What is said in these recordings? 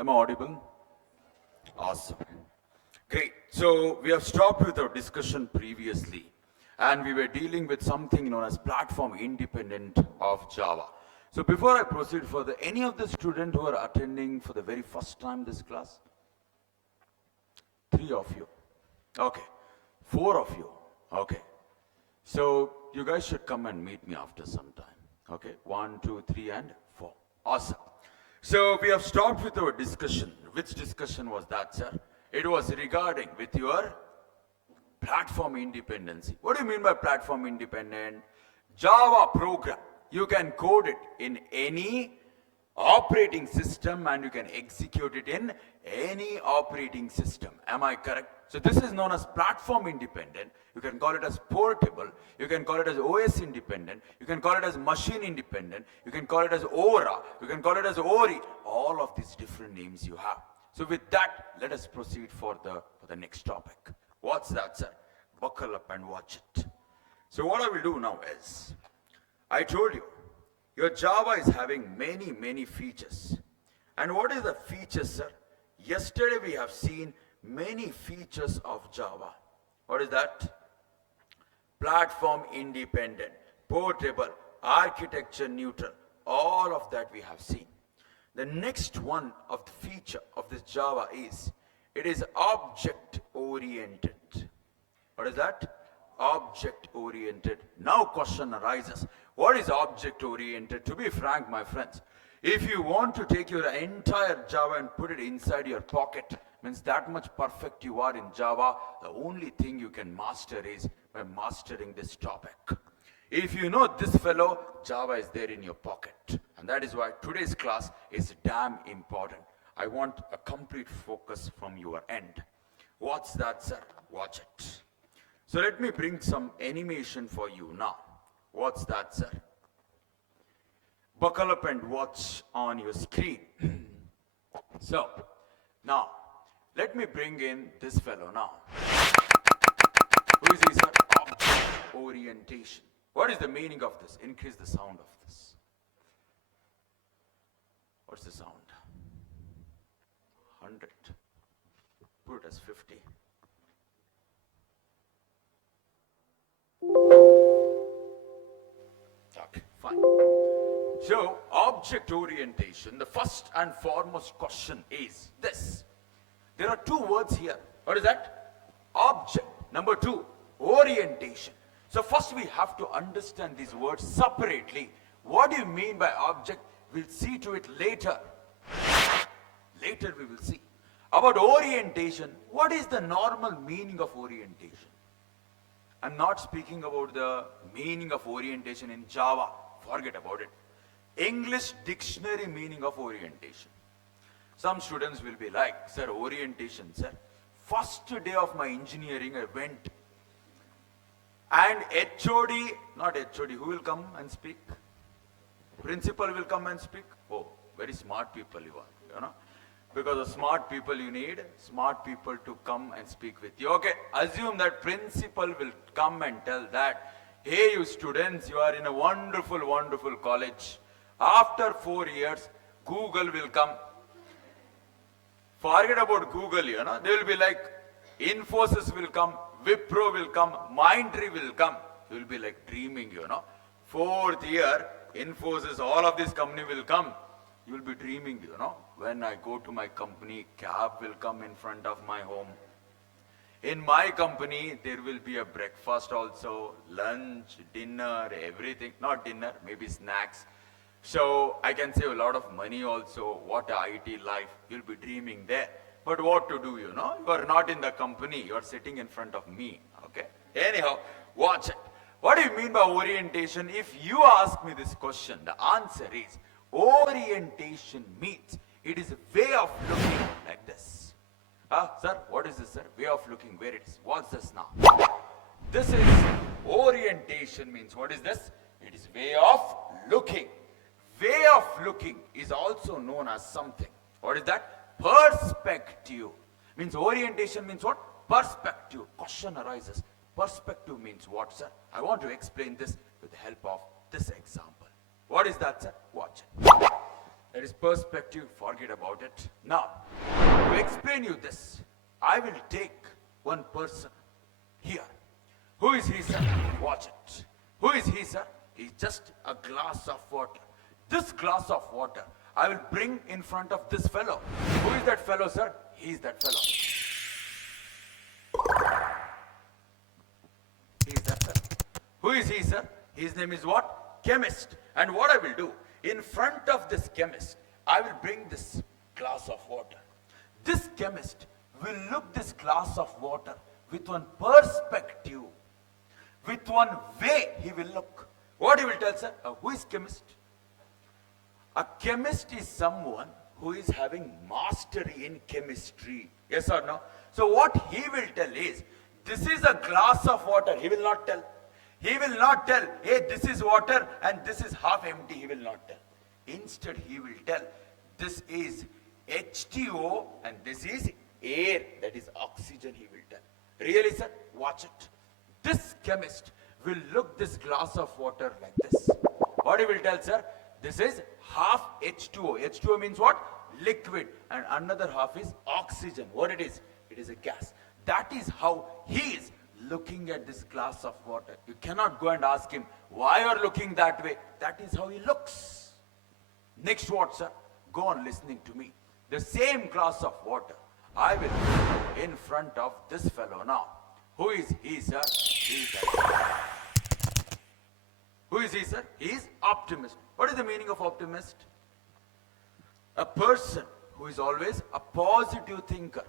Am I audible? Awesome. Great. So we have stopped with our discussion previously, and we were dealing with something known as platform independent of Java. So before I proceed further, any of the students who are attending for the very first time this class? Three of you. Okay. Four of you. Okay. So you guys should come and meet me after some time. Okay. 1, 2, 3, and 4. Awesome. So we have stopped with our discussion. Which discussion was that, sir? It was regarding with your platform independency. What do you mean by platform independent? Java program. You can code it in any operating system and you can execute it in any operating system. Am I correct? So this is known as platform independent. You can call it as portable. You can call it as OS independent. You can call it as machine independent. You can call it as Aura. You can call it as Ori. All of these different names you have. So with that, let us proceed for the next topic. What's that, sir? Buckle up and watch it. So what I will do now is, I told you, your Java is having many features. And what is the features, sir? Yesterday we have seen many features of Java. What is that? Platform independent, portable, architecture neutral. All of that we have seen. The next one of the feature of this Java is, it is object oriented. What is that? Object oriented. Now question arises, what is object oriented? To be frank, my friends, if you want to take your entire Java and put it inside your pocket, means that much perfect you are in Java, the only thing you can master is by mastering this topic. If you know this fellow, Java is there in your pocket. And that is why today's class is damn important. I want a complete focus from your end. What's that, sir? Watch it. So let me bring some animation for you now. What's that, sir? Buckle up and watch on your screen. So, now, let me bring in this fellow now. Who is he, sir? Object orientation. What is the meaning of this? Increase the sound of this. What's the sound? 100. Put it as 50. Okay, fine. So, object orientation, the first and foremost question is this. There are two words here. What is that? Object. Number two, orientation. So first we have to understand these words separately. What do you mean by object? We'll see to it later. Later we will see. About orientation, what is the normal meaning of orientation? I'm not speaking about the meaning of orientation in Java. Forget about it. English dictionary meaning of orientation. Some students will be like, sir, orientation, sir. First day of my engineering, I went. And HOD, not HOD, who will come and speak? Principal will come and speak? Oh, very smart people you are, you know. Because of smart people you need smart people to come and speak with you. Okay, assume that principal will come and tell that, hey, you students, you are in a wonderful college. After 4 years, Google will come. Forget about Google, you know. They will be like, Infosys will come, Wipro will come, Mindtree will come. You will be like dreaming, you know. 4th year, Infosys, all of this company will come. You will be dreaming, you know. When I go to my company, cab will come in front of my home. In my company, there will be a breakfast also, lunch, dinner, everything. Not dinner, maybe snacks. So I can save a lot of money also. What a IT life. You'll be dreaming there. But what to do, you know? You are not in the company. You are sitting in front of me. Okay? Anyhow, watch it. What do you mean by orientation? If you ask me this question, the answer is, orientation means it is a way of looking like this. Sir, what is this, sir? Way of looking, where it is. What's this now? This is orientation means, what is this? It is way of looking. Way of looking is also known as something. What is that? Perspective. Means orientation means what? Perspective. Question arises. Perspective means what, sir? I want to explain this with the help of this example. What is that, sir? Watch it. That is perspective, forget about it. Now, to explain you this, I will take one person here. Who is he, sir? Watch it. Who is he, sir? He's just a glass of water. This glass of water, I will bring in front of this fellow. Who is that fellow, sir? He is that fellow. He is that fellow. Who is he, sir? His name is what? Chemist. And what I will do, in front of this chemist, I will bring this glass of water. This chemist will look this glass of water with one perspective, with one way he will look. What he will tell, sir? Who is chemist? A chemist is someone who is having mastery in chemistry. Yes or no? So what he will tell is, this is a glass of water. He will not tell. He will not tell, hey, this is water and this is half empty. He will not tell. Instead, he will tell, this is H2O and this is air, that is oxygen, he will tell. Really, sir? Watch it. This chemist will look this glass of water like this. What he will tell, sir? This is half H2O. H2O means what? Liquid. And another half is oxygen. What it is? It is a gas. That is how he is looking at this glass of water. You cannot go and ask him, why you are looking that way? That is how he looks. Next what, sir? Go on listening to me. The same glass of water, I will put in front of this fellow now. Who is he, sir? He is that. Who is he, sir? He is optimist. What is the meaning of optimist? A person who is always a positive thinker.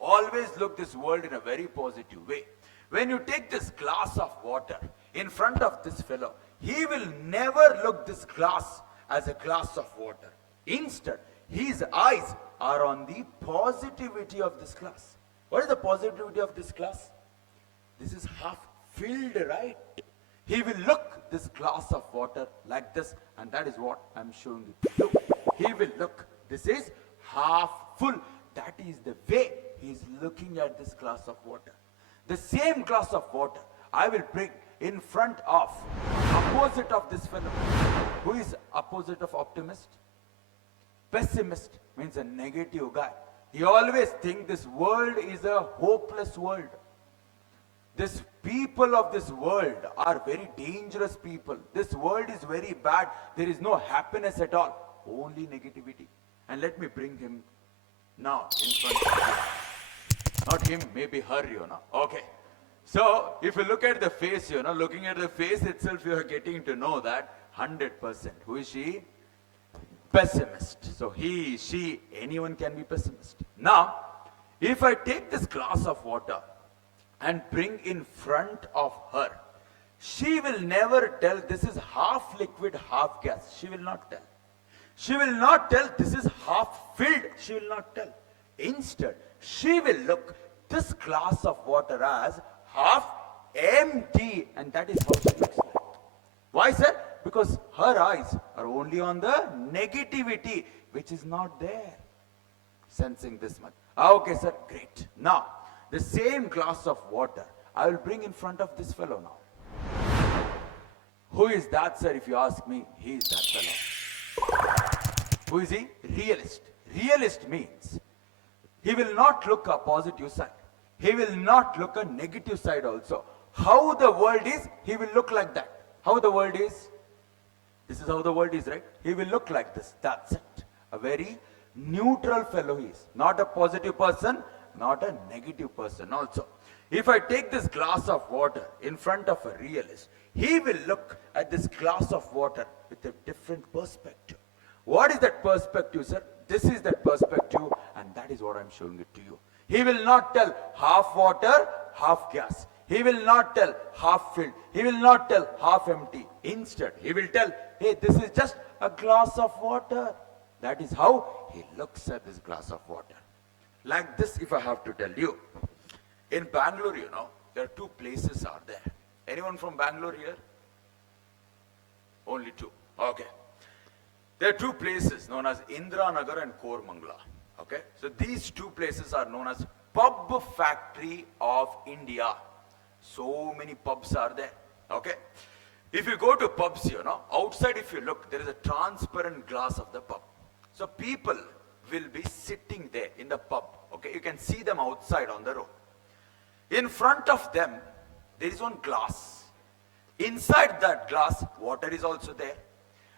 Always look this world in a very positive way. When you take this glass of water in front of this fellow, he will never look this glass as a glass of water. Instead, his eyes are on the positivity of this glass. What is the positivity of this glass? This is half filled, right? He will look this glass of water like this, and that is what I'm showing you. Look, he will look. This is half full. That is the way he is looking at this glass of water. The same glass of water I will bring in front of opposite of this fellow. Who is opposite of optimist? Pessimist means a negative guy. He always thinks this world is a hopeless world. This people of this world are very dangerous people. This world is very bad. There is no happiness at all. Only negativity. And let me bring him now in front of you. Not him, maybe her, Okay. So, if you look at the face, looking at the face itself, you are getting to know that 100%. Who is she? Pessimist. So, he, she, anyone can be pessimist. Now, if I take this glass of water and bring in front of her, she will never tell this is half liquid, half gas. She will not tell. She will not tell this is half filled. She will not tell. Instead, she will look this glass of water as half empty, and that is how she looks like. Why, sir? Because her eyes are only on the negativity, which is not there. Sensing this much. Okay, sir, great. Now, the same glass of water I will bring in front of this fellow now. Who is that, sir? If you ask me, he is that fellow. Who is he? Realist. Realist means he will not look a positive side. He will not look a negative side also. How the world is, he will look like that. How the world is? This is how the world is, right? He will look like this. That's it. A very neutral fellow he is. Not a positive person, not a negative person also. If I take this glass of water in front of a realist, he will look at this glass of water with a different perspective. What is that perspective, sir? This is that perspective, and that is what I'm showing it to you. He will not tell half water, half gas. He will not tell half filled. He will not tell half empty. Instead, he will tell, hey, this is just a glass of water. That is how he looks at this glass of water. Like this, if I have to tell you. In Bangalore, there are two places are there. Anyone from Bangalore here? Only two. Okay. There are two places known as Indiranagar and Koramangala. Okay. So these two places are known as Pub Factory of India. So many pubs are there. Okay. If you go to pubs, outside if you look, there is a transparent glass of the pub. So people will be sitting there in the pub. Okay, you can see them outside on the road. In front of them, there is one glass. Inside that glass, water is also there.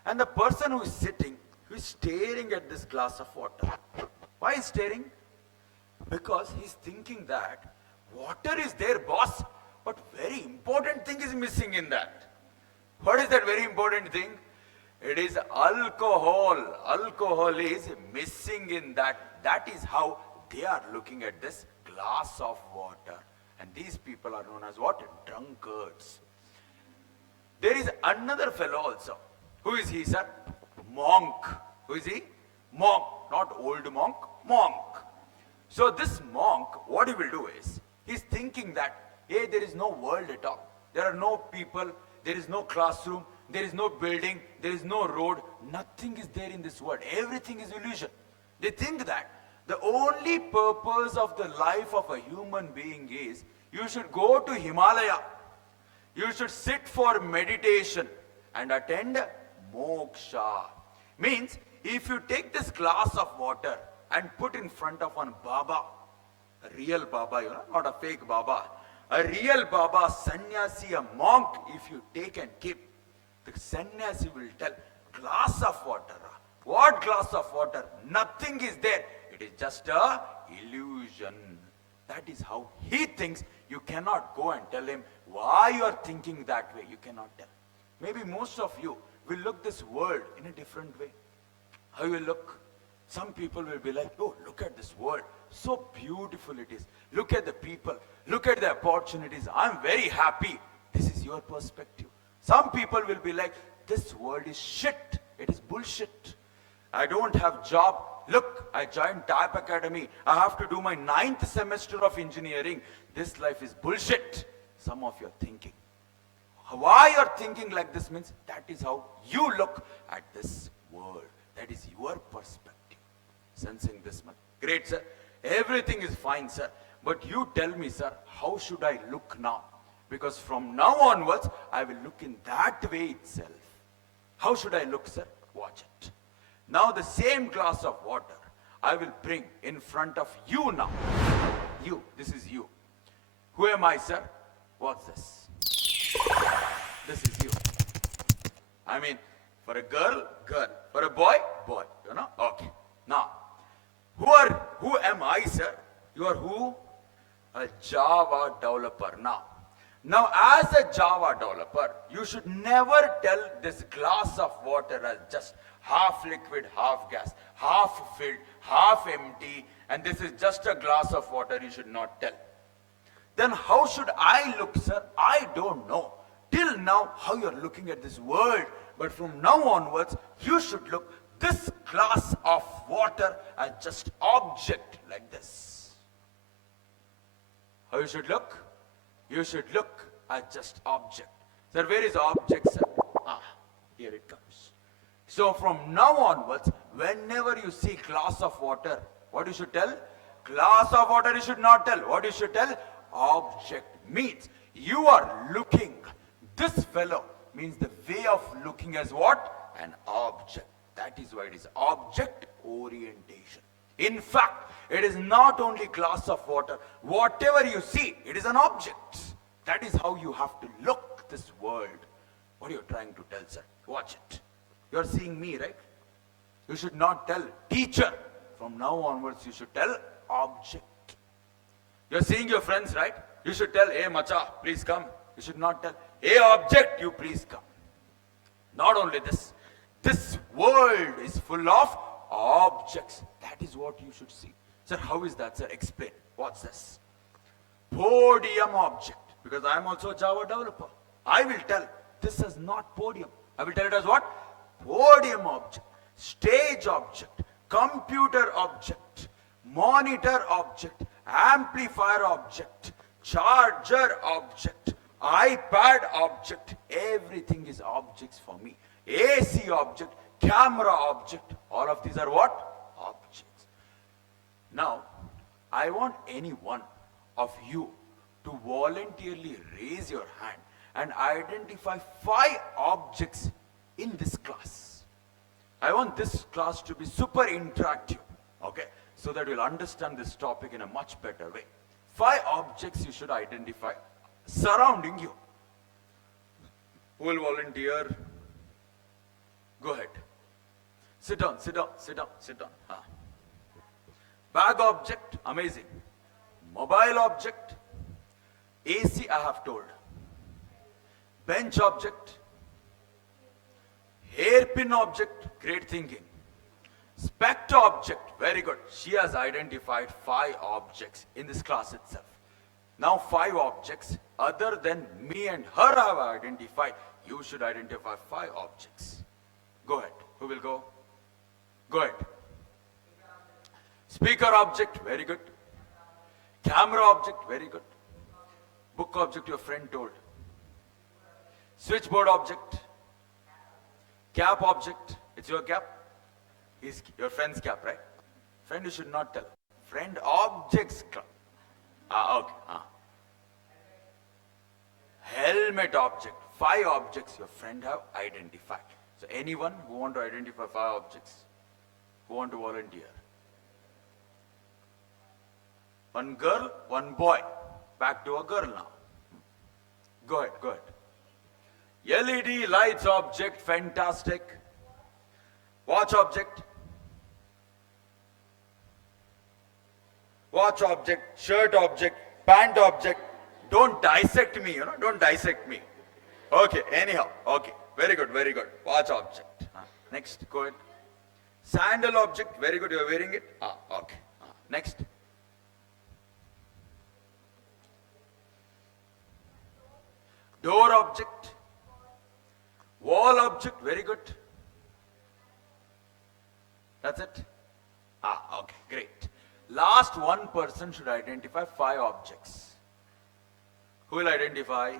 And the person who is sitting, who is staring at this glass of water. Why is staring? Because he's thinking that water is there, boss, but very important thing is missing in that. What is that very important thing? It is alcohol. Alcohol is missing in that. That is how they are looking at this glass of water. And these people are known as what? Drunkards. There is another fellow also. Who is he, sir? Monk. Who is he? Monk. Not old monk, monk. So this monk, what he will do is, he's thinking that, hey, there is no world at all. There are no people, there is no classroom, there is no building, there is no road. Nothing is there in this world. Everything is illusion. They think that the only purpose of the life of a human being is, you should go to Himalaya. You should sit for meditation and attend moksha. Means, if you take this glass of water and put in front of one Baba, a real Baba, not a fake Baba, a real Baba, sannyasi, a monk, if you take and keep, the sannyasi will tell, glass of water. What glass of water? Nothing is there. It is just a illusion. That is how he thinks. You cannot go and tell him why you are thinking that way. You cannot tell. Maybe most of you will look this world in a different way. How you will look? Some people will be like, oh, look at this world. So beautiful it is. Look at the people. Look at the opportunities. I'm very happy. This is your perspective. Some people will be like, this world is shit. It is bullshit. I don't have job. Look, I joined Type Academy. I have to do my 9th semester of engineering. This life is bullshit. Some of you are thinking. Why you're thinking like this means that is how you look at this world. That is your perspective. Sensing this much. Great, sir. Everything is fine, sir. But you tell me, sir, how should I look now? Because from now onwards, I will look in that way itself. How should I look, sir? Watch it. Now the same glass of water, I will bring in front of you now. You, this is you. Who am I, sir? What's this? This is you. I mean, for a girl, girl. For a boy, boy. Okay. Now, who am I, sir? You are who? A Java developer. Now, as a Java developer, you should never tell this glass of water as just half liquid, half gas, half filled, half empty, and this is just a glass of water. You should not tell. Then how should I look, sir? I don't know. Till now, how you are looking at this world. But from now onwards, you should look this glass of water as just object like this. How you should look? You should look as just object. Sir, where is object, sir? Here it comes. So from now onwards, whenever you see glass of water, what you should tell? Glass of water you should not tell. What you should tell? Object. Means you are looking. This fellow means the way of looking as what? An object. That is why it is object orientation. In fact, it is not only glass of water. Whatever you see, it is an object. That is how you have to look this world. What are you trying to tell, sir? Watch it. You are seeing me, right? You should not tell teacher. From now onwards, you should tell object. You are seeing your friends, right? You should tell, hey, macha, please come. You should not tell, hey, object, you please come. Not only this, this world is full of objects. That is what you should see. Sir, how is that, sir? Explain. What's this? Podium object. Because I am also a Java developer. I will tell, this is not podium. I will tell it as what? Podium object. Stage object. Computer object. Monitor object. Amplifier object. Charger object. iPad object. Everything is objects for me. AC object. Camera object. All of these are what? Objects. Now, I want any one of you to voluntarily raise your hand and identify 5 objects in this class. I want this class to be super interactive, okay? So that you'll understand this topic in a much better way. 5 objects you should identify surrounding you. Who will volunteer? Go ahead. Sit down, sit down, sit down, sit down. Bag object, amazing. Mobile object, AC I have told. Bench object, hairpin object, great thinking. Spectre object, very good. She has identified 5 objects in this class itself. Now 5 objects other than me and her have identified. You should identify 5 objects. Go ahead. Who will go? Go ahead. Speaker object, very good. Camera object, very good. Book object, your friend told. Switchboard object. Cap object, it's your cap. Is your friend's cap, right? Friend, you should not tell. Friend objects. Okay. Helmet object. 5 objects your friend have identified. So anyone who want to identify 5 objects? Who want to volunteer? One girl, one boy. Back to a girl now. Go ahead, go ahead. LED lights object, fantastic. Watch object. Watch object, shirt object, pant object. Don't dissect me, don't dissect me. Okay, anyhow, okay. Very good, very good. Watch object. Next, go ahead. Sandal object, very good, you are wearing it. Okay. Next. Door object. Wall object, very good. That's it? Okay, great. Last one person should identify 5 objects. Who will identify?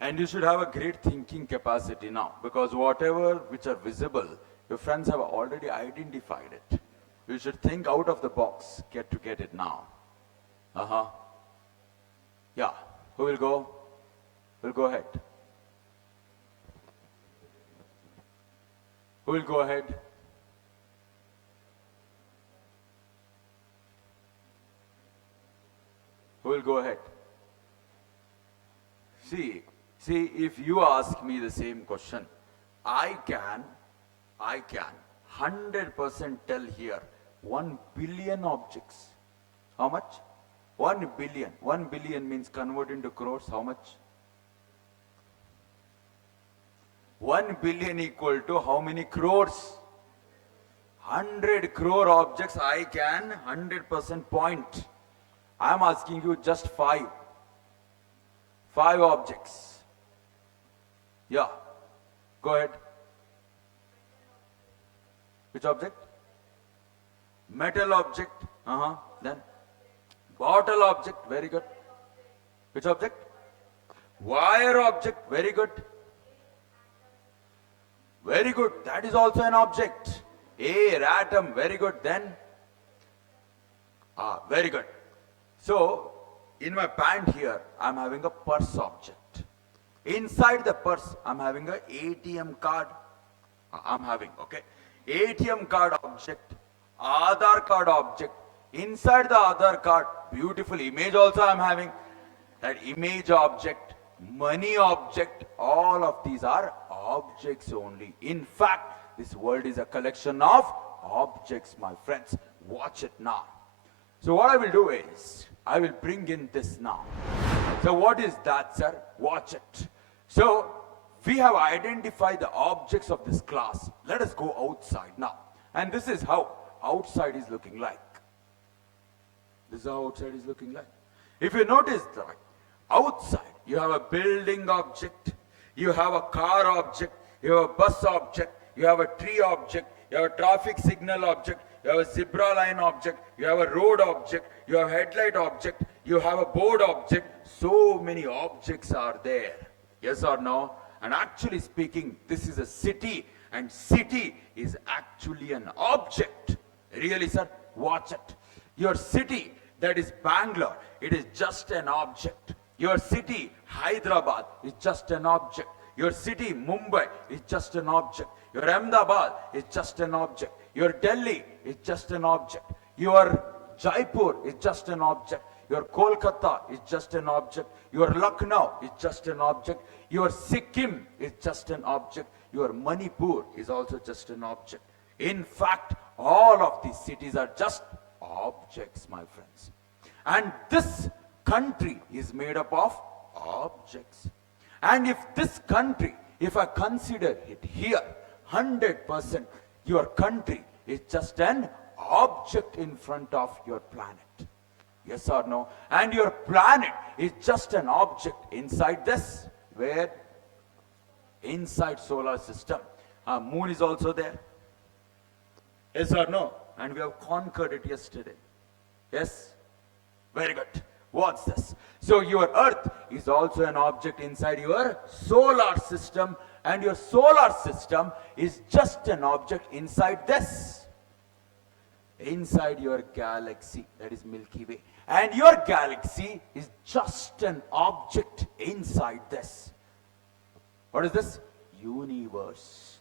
And you should have a great thinking capacity now, because whatever which are visible, your friends have already identified it. You should think out of the box, get it now. Yeah, who will go? Who will go ahead? Who will go ahead? Who will go ahead? See, if you ask me the same question, I can 100% tell here 1 billion objects. How much? 1 billion. 1 billion means convert into crores. How much? 1 billion equal to how many crores? 100 crore objects I can 100% point. I am asking you just 5. 5 objects. Yeah. Go ahead. Which object? Metal object. Then. Bottle object. Very good. Which object? Wire object. Very good. Very good. That is also an object. Air, atom. Very good. Then. Very good. So, in my pant here, I'm having a purse object. Inside the purse, I'm having a ATM card. Okay. ATM card object, Aadhaar card object. Inside the Aadhaar card, beautiful image also I'm having. That image object, money object, all of these are objects only. In fact, this world is a collection of objects, my friends. Watch it now. So what I will do is, I will bring in this now. So what is that, sir? Watch it. So, we have identified the objects of this class. Let us go outside now. And this is how outside is looking like. This is how outside is looking like. If you notice that, outside, you have a building object, you have a car object, you have a bus object, you have a tree object, you have a traffic signal object, you have a zebra line object, you have a road object, you have a headlight object, you have a board object. So many objects are there. Yes or no? And actually speaking, this is a city, and city is actually an object. Really, sir? Watch it. Your city, that is Bangalore, it is just an object. Your city, Hyderabad, is just an object. Your city, Mumbai, is just an object. Your Ahmedabad is just an object. Your Delhi is just an object. Your Jaipur is just an object. Your Kolkata is just an object. Your Lucknow is just an object. Your Sikkim is just an object. Your Manipur is also just an object. In fact, all of these cities are just objects, my friends. And this country is made up of objects. And if this country, if I consider it here, 100%, your country is just an object in front of your planet. Yes or no? And your planet is just an object inside this. Where? Inside solar system. Moon is also there. Yes or no? And we have conquered it yesterday. Yes? Very good. What's this? So your Earth is also an object inside your solar system, and your solar system is just an object inside this. Inside your galaxy, that is Milky Way. And your galaxy is just an object inside this. What is this? Universe.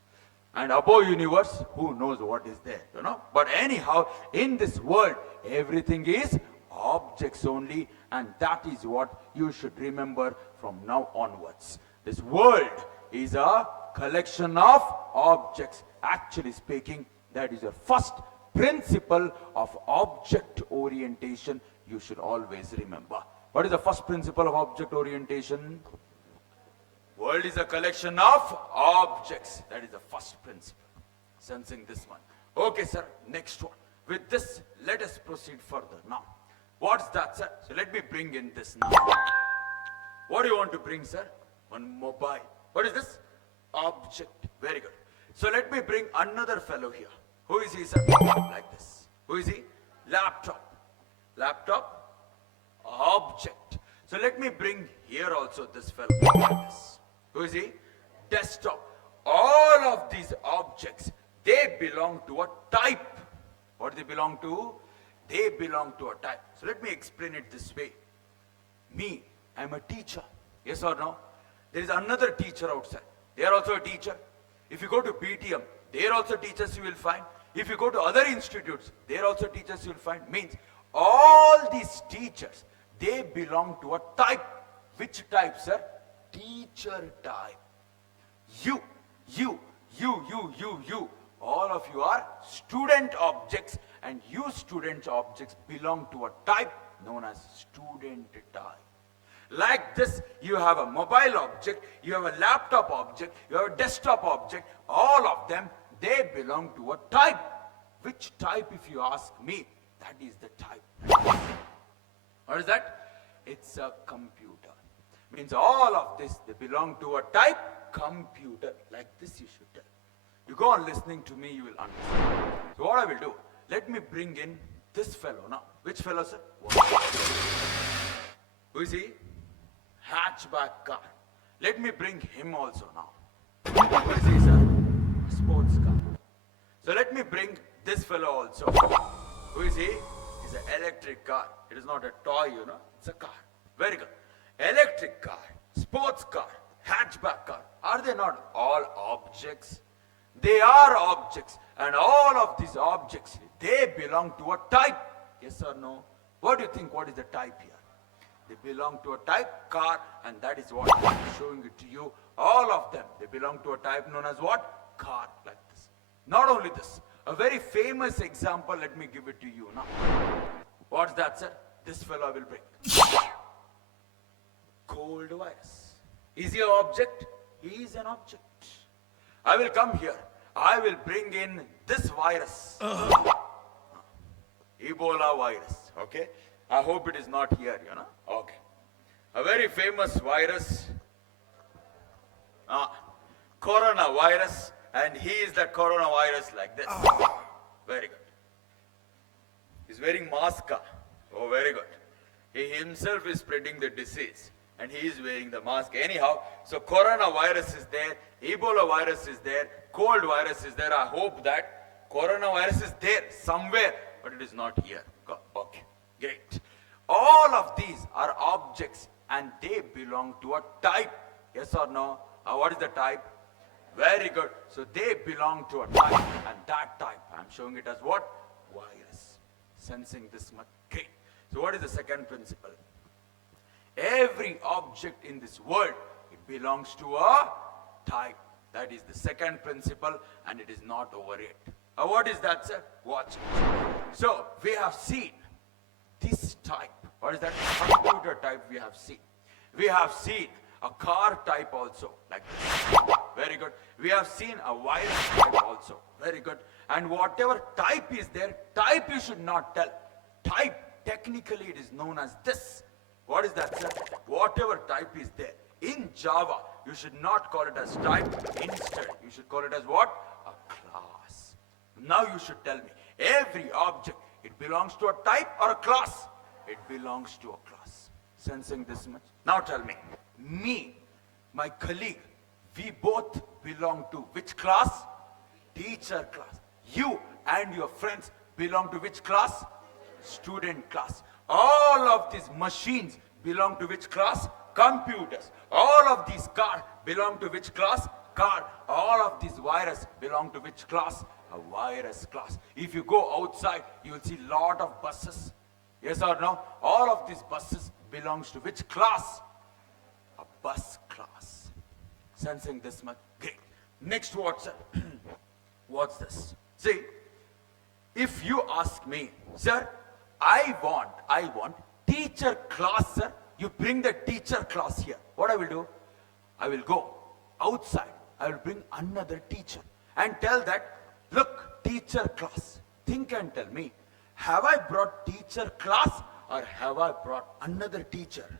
And above universe, who knows what is there, you know? But anyhow, in this world, everything is objects only, and that is what you should remember from now onwards. This world is a collection of objects. Actually speaking, that is your first principle of object orientation you should always remember. What is the first principle of object orientation? World is a collection of objects. That is the first principle. Sensing this one. Okay, sir, next one. With this, let us proceed further now. What's that, sir? So let me bring in this now. What do you want to bring, sir? One mobile. What is this? Object. Very good. So let me bring another fellow here. Who is he, sir? Like this. Who is he? Laptop. Laptop. Object. So let me bring here also this fellow like this. Who is he? Desktop. All of these objects, they belong to a type. What do they belong to? They belong to a type. So let me explain it this way. Me, I'm a teacher. Yes or no? There is another teacher outside. They are also a teacher. If you go to BTM, they are also teachers you will find. If you go to other institutes, they are also teachers you will find. Means all these teachers, they belong to a type. Which type, sir? Teacher type. You. All of you are student objects, and you student objects belong to a type known as student type. Like this, you have a mobile object, you have a laptop object, you have a desktop object. All of them, they belong to a type. Which type, if you ask me? That is the type. What is that? It's a computer. Means all of this, they belong to a type computer. Like this you should tell. You go on listening to me, you will understand. So what I will do, let me bring in this fellow now. Which fellow, sir? Who is he? Hatchback car. Let me bring him also now. Who is he, sir? Sports car. So let me bring this fellow also. Who is he? He's an electric car. It is not a toy, you know. It's a car. Very good. Electric car, sports car, hatchback car. Are they not all objects? They are objects. And all of these objects, they belong to a type. Yes or no? What do you think? What is the type here? They belong to a type car, and that is what I'm showing it to you. All of them, they belong to a type known as what? Car, like this. Not only this, a very famous example, let me give it to you now. What's that, sir? This fellow I will bring. Cold virus. Is he an object? He is an object. I will come here. I will bring in this virus. Ebola virus. Okay? I hope it is not here, you know. Okay. A very famous virus. Coronavirus. And he is the coronavirus like this. Very good. He's wearing mask. Oh, very good. He himself is spreading the disease. And he is wearing the mask. Anyhow, so coronavirus is there. Ebola virus is there. Cold virus is there. I hope that coronavirus is there somewhere. But it is not here. Okay. Great. All of these are objects, and they belong to a type. Yes or no? What is the type? Very good. So they belong to a type, and that type, I'm showing it as what? Virus. Sensing this much. Great. So what is the second principle? Every object in this world, it belongs to a type. That is the second principle, and it is not over yet. What is that, sir? Watch it. So we have seen this type. What is that? Computer type we have seen. We have seen a car type also, like this. Very good. We have seen a virus type also. Very good. And whatever type is there, type you should not tell. Type, technically it is known as this. What is that, sir? Whatever type is there. In Java, you should not call it as type. Instead, you should call it as what? A class. Now you should tell me, every object, it belongs to a type or a class? It belongs to a class. Sensing this much? Now tell me, my colleague, we both belong to which class? Teacher class. You and your friends belong to which class? Student class. All of these machines belong to which class? Computers. All of these cars belong to which class? Car. All of these virus belong to which class? A virus class. If you go outside, you will see lot of buses. Yes or no? All of these buses belongs to which class? A bus class. Sensing this much? Great. Next what's what's this? See, if you ask me, sir, I want teacher class, sir. You bring the teacher class here. What I will do? I will go outside. I will bring another teacher and tell that, look, teacher class, think and tell me, have I brought teacher class or have I brought another teacher?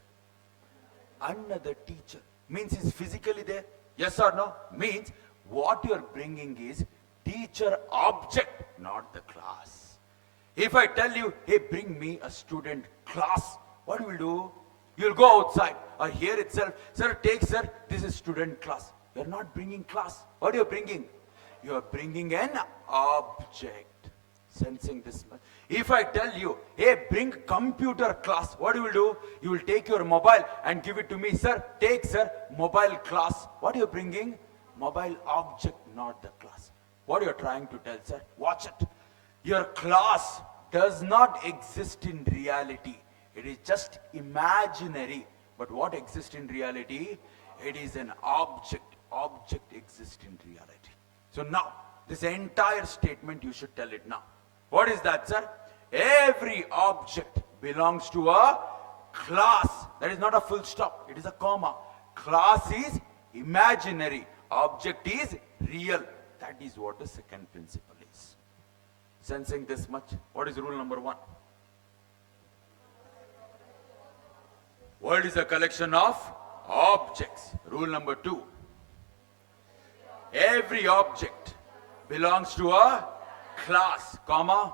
Another teacher. Means he's physically there? Yes or no? Means what you're bringing is teacher object, not the class. If I tell you, hey, bring me a student class, what you will do? You'll go outside or here itself, sir, take, sir, this is student class. You're not bringing class. What are you bringing? You're bringing an object. Sensing this much. If I tell you, hey, bring computer class, what you will do? You will take your mobile and give it to me, sir. Take, sir, mobile class. What are you bringing? Mobile object, not the class. What are you trying to tell, sir? Watch it. Your class does not exist in reality. It is just imaginary. But what exists in reality? It is an object. Object exists in reality. So now, this entire statement, you should tell it now. What is that, sir? Every object belongs to a class. That is not a full stop. It is a comma. Class is imaginary. Object is real. That is what the second principle is. Sensing this much? What is rule number 1? World is a collection of objects. Rule number 2. Every object belongs to a class, comma.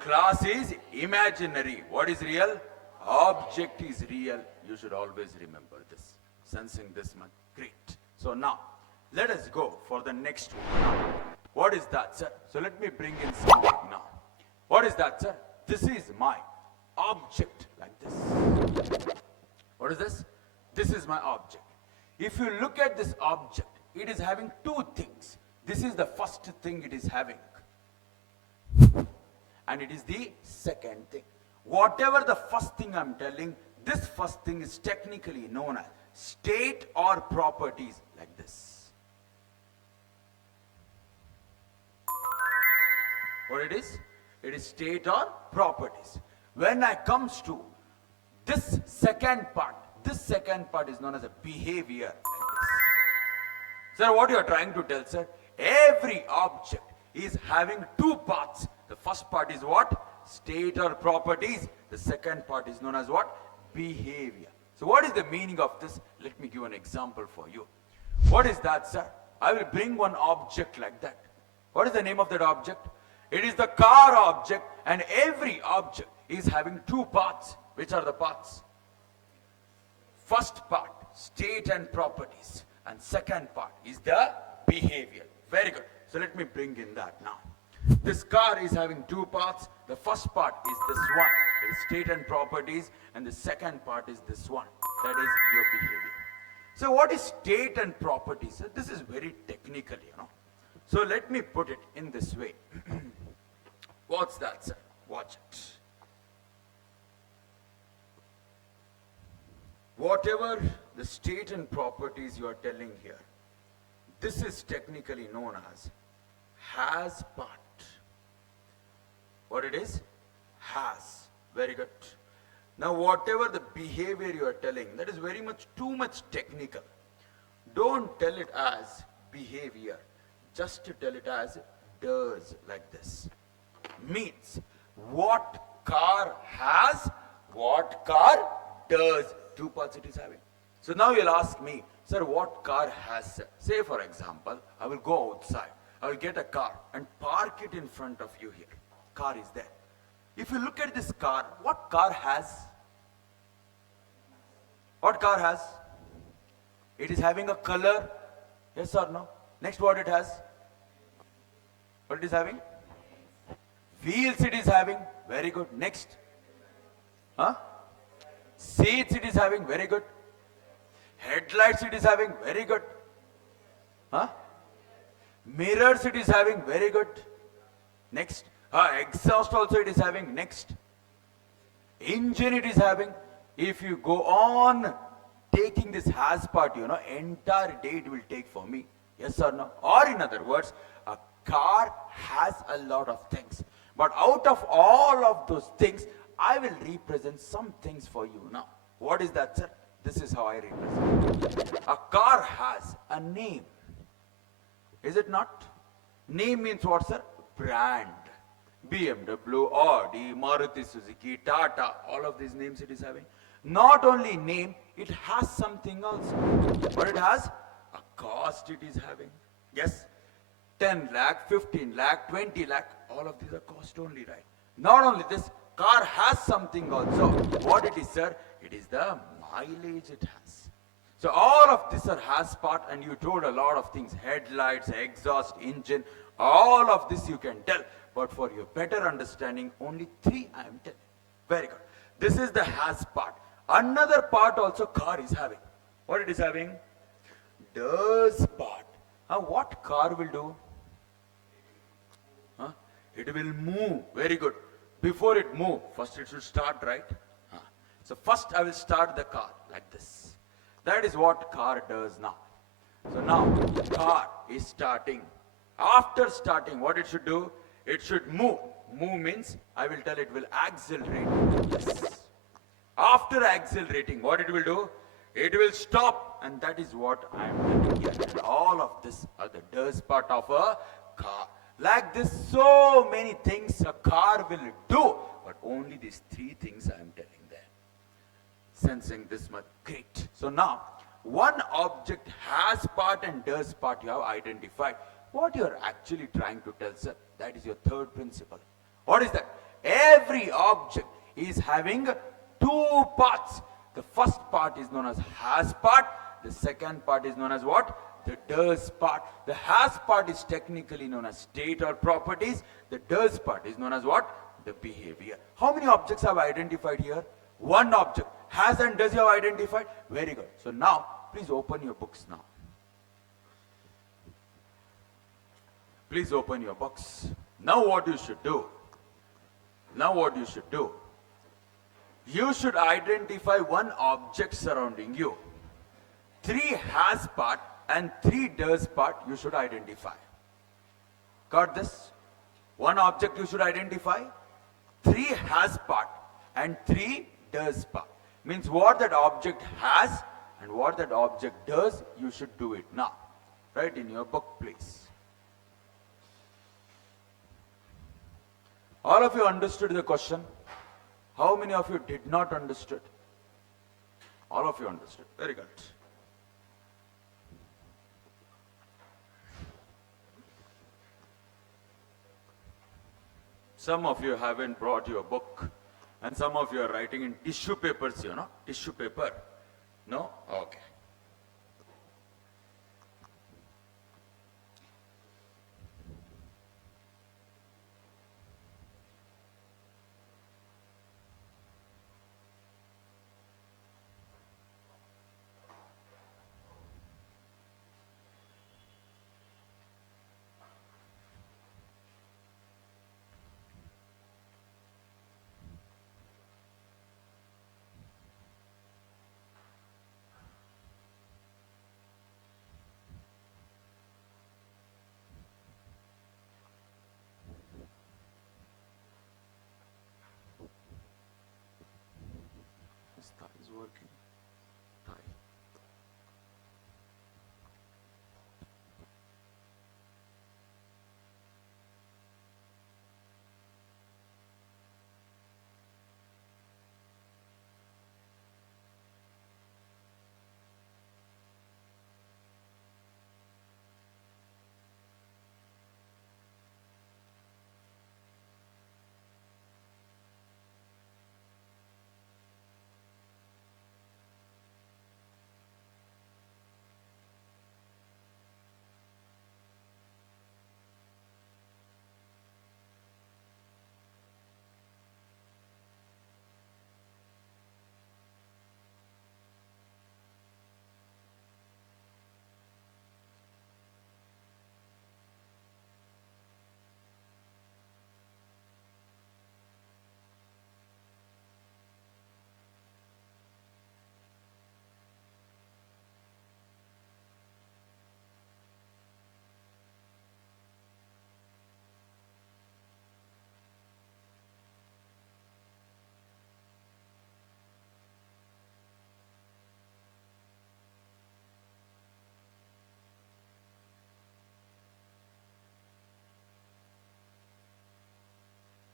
Class is imaginary. What is real? Object is real. You should always remember this. Sensing this much? Great. So now, let us go for the next one. What is that, sir? So let me bring in something now. What is that, sir? This is my object, like this. What is this? This is my object. If you look at this object, it is having two things. This is the first thing it is having. And it is the second thing. Whatever the first thing I'm telling, this first thing is technically known as state or properties, like this. What it is? It is state or properties. When I comes to this second part is known as a behavior, like this. Sir, what you are trying to tell, sir? Every object is having two parts. The first part is what? State or properties. The second part is known as what? Behavior. So what is the meaning of this? Let me give an example for you. What is that, sir? I will bring one object like that. What is the name of that object? It is the car object, and every object is having two parts. Which are the parts? First part, state and properties, and second part is the behavior. Very good. So let me bring in that now. This car is having two parts. The first part is this one. It is state and properties, and the second part is this one. That is your behavior. So what is state and property, sir? This is very technical, So let me put it in this way. What's that, sir? Watch it. Whatever the state and properties you are telling here, this is technically known as has part. What it is? Has. Very good. Now whatever the behavior you are telling, that is very much too much technical. Don't tell it as behavior. Just tell it as does, like this. Means what car has, what car does. Two parts it is having. So now you'll ask me, sir, what car has, sir? Say for example, I will go outside. I will get a car and park it in front of you here. Car is there. If you look at this car, what car has? What car has? It is having a color. Yes or no? Next, what it has? What it is having? Wheels it is having. Very good. Next. Huh? Seats it is having. Very good. Headlights it is having. Very good. Huh? Mirrors it is having. Very good. Next. Exhaust also it is having. Next. Engine it is having. If you go on taking this has part, entire day it will take for me. Yes or no? Or in other words, a car has a lot of things. But out of all of those things, I will represent some things for you now. What is that, sir? This is how I represent. A car has a name. Is it not? Name means what, sir? Brand. BMW, Audi, Maruti Suzuki, Tata, all of these names it is having. Not only name, it has something else. What it has? A cost it is having. Yes, 10 lakh, 15 lakh, 20 lakh, all of these are cost only, right? Not only this, car has something also. What it is, sir? It is the mileage it has. So all of this are has part, and you told a lot of things. Headlights, exhaust, engine, all of this you can tell. But for your better understanding, only three I am telling. Very good. This is the has part. Another part also car is having. What it is having? Does part. What car will do? It will move. Very good. Before it move, first it should start, right? So first I will start the car like this. That is what car does now. So now car is starting. After starting, what it should do? It should move. Move means I will tell it will accelerate. Yes. After accelerating, what it will do? It will stop, and that is what I am telling you. And all of this are the does part of a car. Like this, so many things a car will do, but only these three things I am telling there. Sensing this much, great. So now, one object has part and does part you have identified. What you are actually trying to tell, sir, that is your third principle. What is that? Every object is having two parts. The first part is known as has part. The second part is known as what? The does part. The has part is technically known as state or properties. The does part is known as what? The behavior. How many objects have I identified here? One object. Has and does you have identified? Very good. So now, please open your books now. Please open your books. Now what you should do? You should identify one object surrounding you. Three has part and three does part you should identify. Got this? One object you should identify, three has part and three does part. Means what that object has and what that object does, you should do it now. Write in your book, please. All of you understood the question? How many of you did not understood? All of you understood. Very good. Some of you haven't brought your book, and some of you are writing in tissue papers, tissue paper. No? Okay.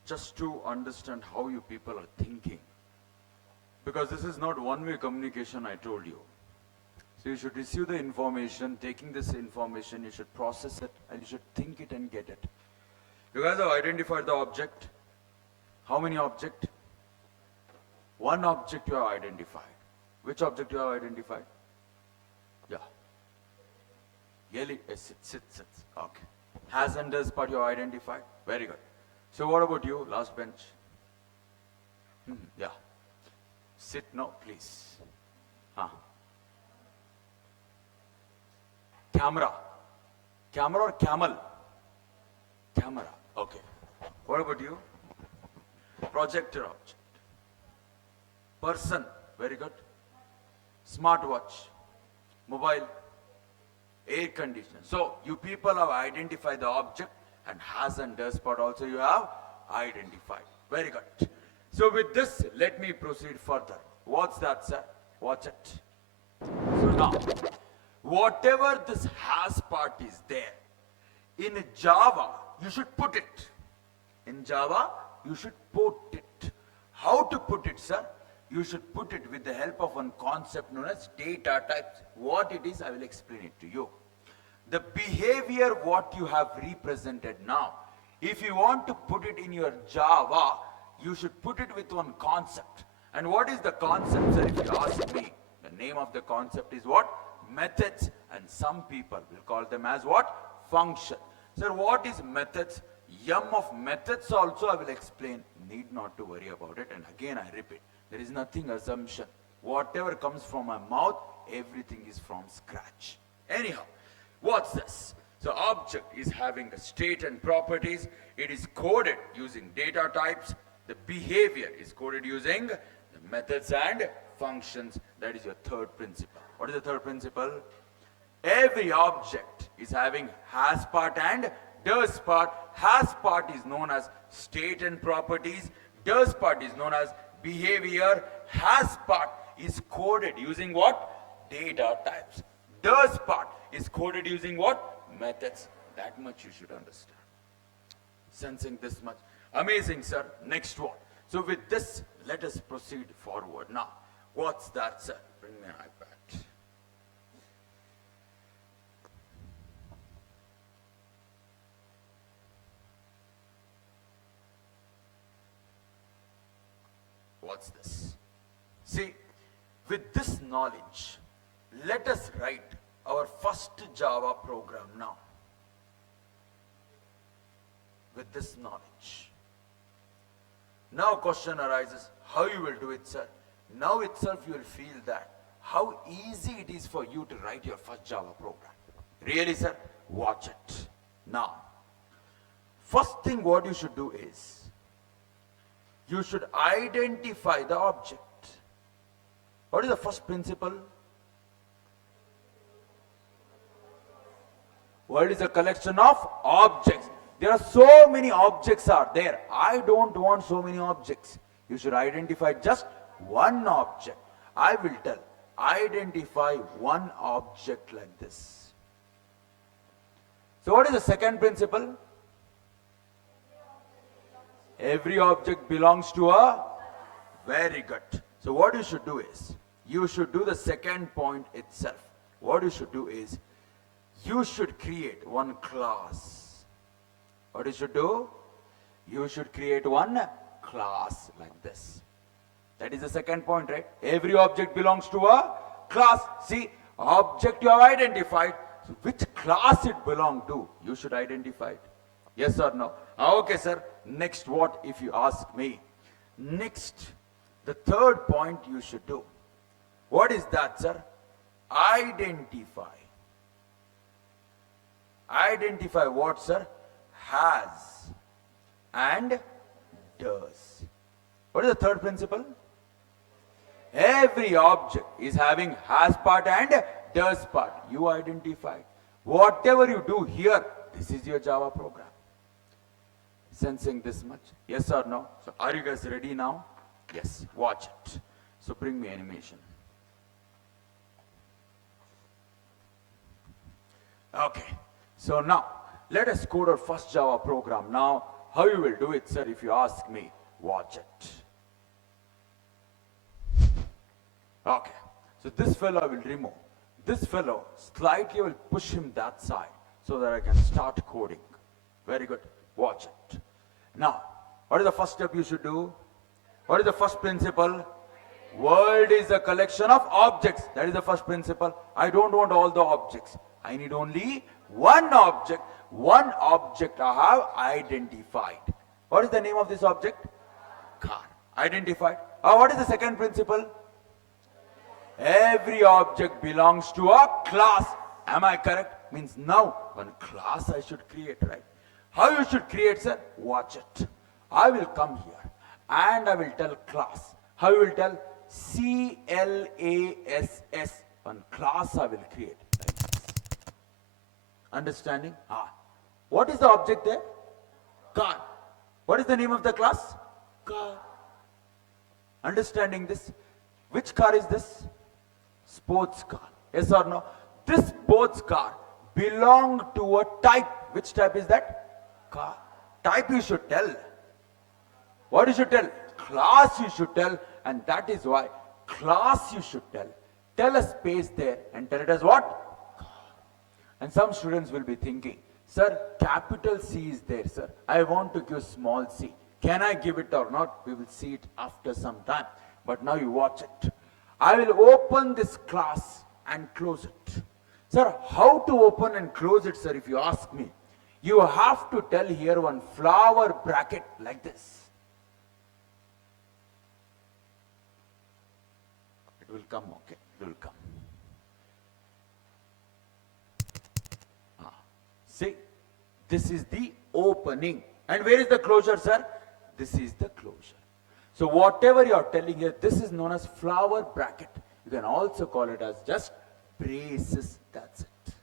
just to understand how you people are thinking. Because this is not one-way communication, I told you. So you should receive the information, taking this information, you should process it, and you should think it and get it. You guys have identified the object. How many object? One object you have identified. Which object you have identified? Yeah. Yelly, sits. Okay. Has and does part you have identified. Very good. So what about you, last bench? Yeah. Sit now, please. Camera. Camera or camel? Camera. Okay. What about you? Projector object. Person. Very good. Smartwatch. Mobile. Air conditioner. So you people have identified the object, and has and does part also you have identified. Very good. So with this, let me proceed further. What's that, sir? Watch it. So now, whatever this has part is there, in Java, you should put it. In Java, you should put it. How to put it, sir? You should put it with the help of one concept known as data types. What it is, I will explain it to you. The behavior what you have represented now, if you want to put it in your Java, you should put it with one concept. And what is the concept, sir? If you ask me, the name of the concept is what? Methods, and some people will call them as what? Function. Sir, what is methods? Of methods also I will explain. Need not to worry about it. And again I repeat, there is nothing assumption. Whatever comes from my mouth, everything is from scratch. Anyhow, what's this? So object is having the state and properties. It is coded using data types. The behavior is coded using the methods and functions. That is your third principle. What is the third principle? Every object is having has part and does part. Has part is known as state and properties. Does part is known as behavior. Has part is coded using what? Data types. Does part is coded using what? Methods. That much you should understand. Sensing this much. Amazing, sir. Next one. So with this, let us proceed forward. Now, what's that, sir? Bring me an iPad. What's this? See, with this knowledge, let us write our first Java program now. With this knowledge. Now question arises, how you will do it, sir? Now itself you will feel that how easy it is for you to write your first Java program. Really, sir? Watch it. Now, first thing what you should do is, you should identify the object. What is the first principle? What is a collection of objects? There are so many objects are there. I don't want so many objects. You should identify just one object. I will tell. Identify one object like this. So what is the second principle? Every object belongs to a... Very good. So what you should do is, you should do the second point itself. What you should do is, you should create one class. What you should do? You should create one class like this. That is the second point, right? Every object belongs to a class. See, object you have identified. So which class it belongs to, you should identify it. Yes or no? Okay, sir. Next, what if you ask me? Next, the third point you should do. What is that, sir? Identify. Identify what, sir? Has and does. What is the third principle? Every object is having has part and does part. You identify. Whatever you do here, this is your Java program. Sensing this much? Yes or no? So are you guys ready now? Yes. Watch it. So bring me animation. Okay. So now, let us code our first Java program. Now, How you will do it, sir, if you ask me? Watch it. Okay. So this fellow I will remove. This fellow, slightly will push him that side so that I can start coding. Very good. Watch it. Now, what is the first step you should do? What is the first principle? World is a collection of objects. That is the first principle. I don't want all the objects. I need only one object. One object I have identified. What is the name of this object? Car. Identified. What is the second principle? Every object belongs to a class. Am I correct? Means now one class I should create, right? How you should create, sir? Watch it. I will come here and I will tell class. How you will tell? CLASS. One class I will create. Like this. Understanding? What is the object there? Car. What is the name of the class? Car. Understanding this? Which car is this? Sports car. Yes or no? This sports car belong to a type. Which type is that? Car. Type you should tell. What you should tell? Class you should tell, and that is why class you should tell. Tell a space there and tell it as what? Car. And some students will be thinking, sir, capital C is there, sir. I want to give small c. Can I give it or not? We will see it after some time. But now you watch it. I will open this class and close it. Sir, how to open and close it, sir, if you ask me? You have to tell here one flower bracket like this. It will come, okay? It will come. See, this is the opening. And where is the closure, sir? This is the closure. So whatever you are telling here, this is known as flower bracket. You can also call it as just braces. That's it.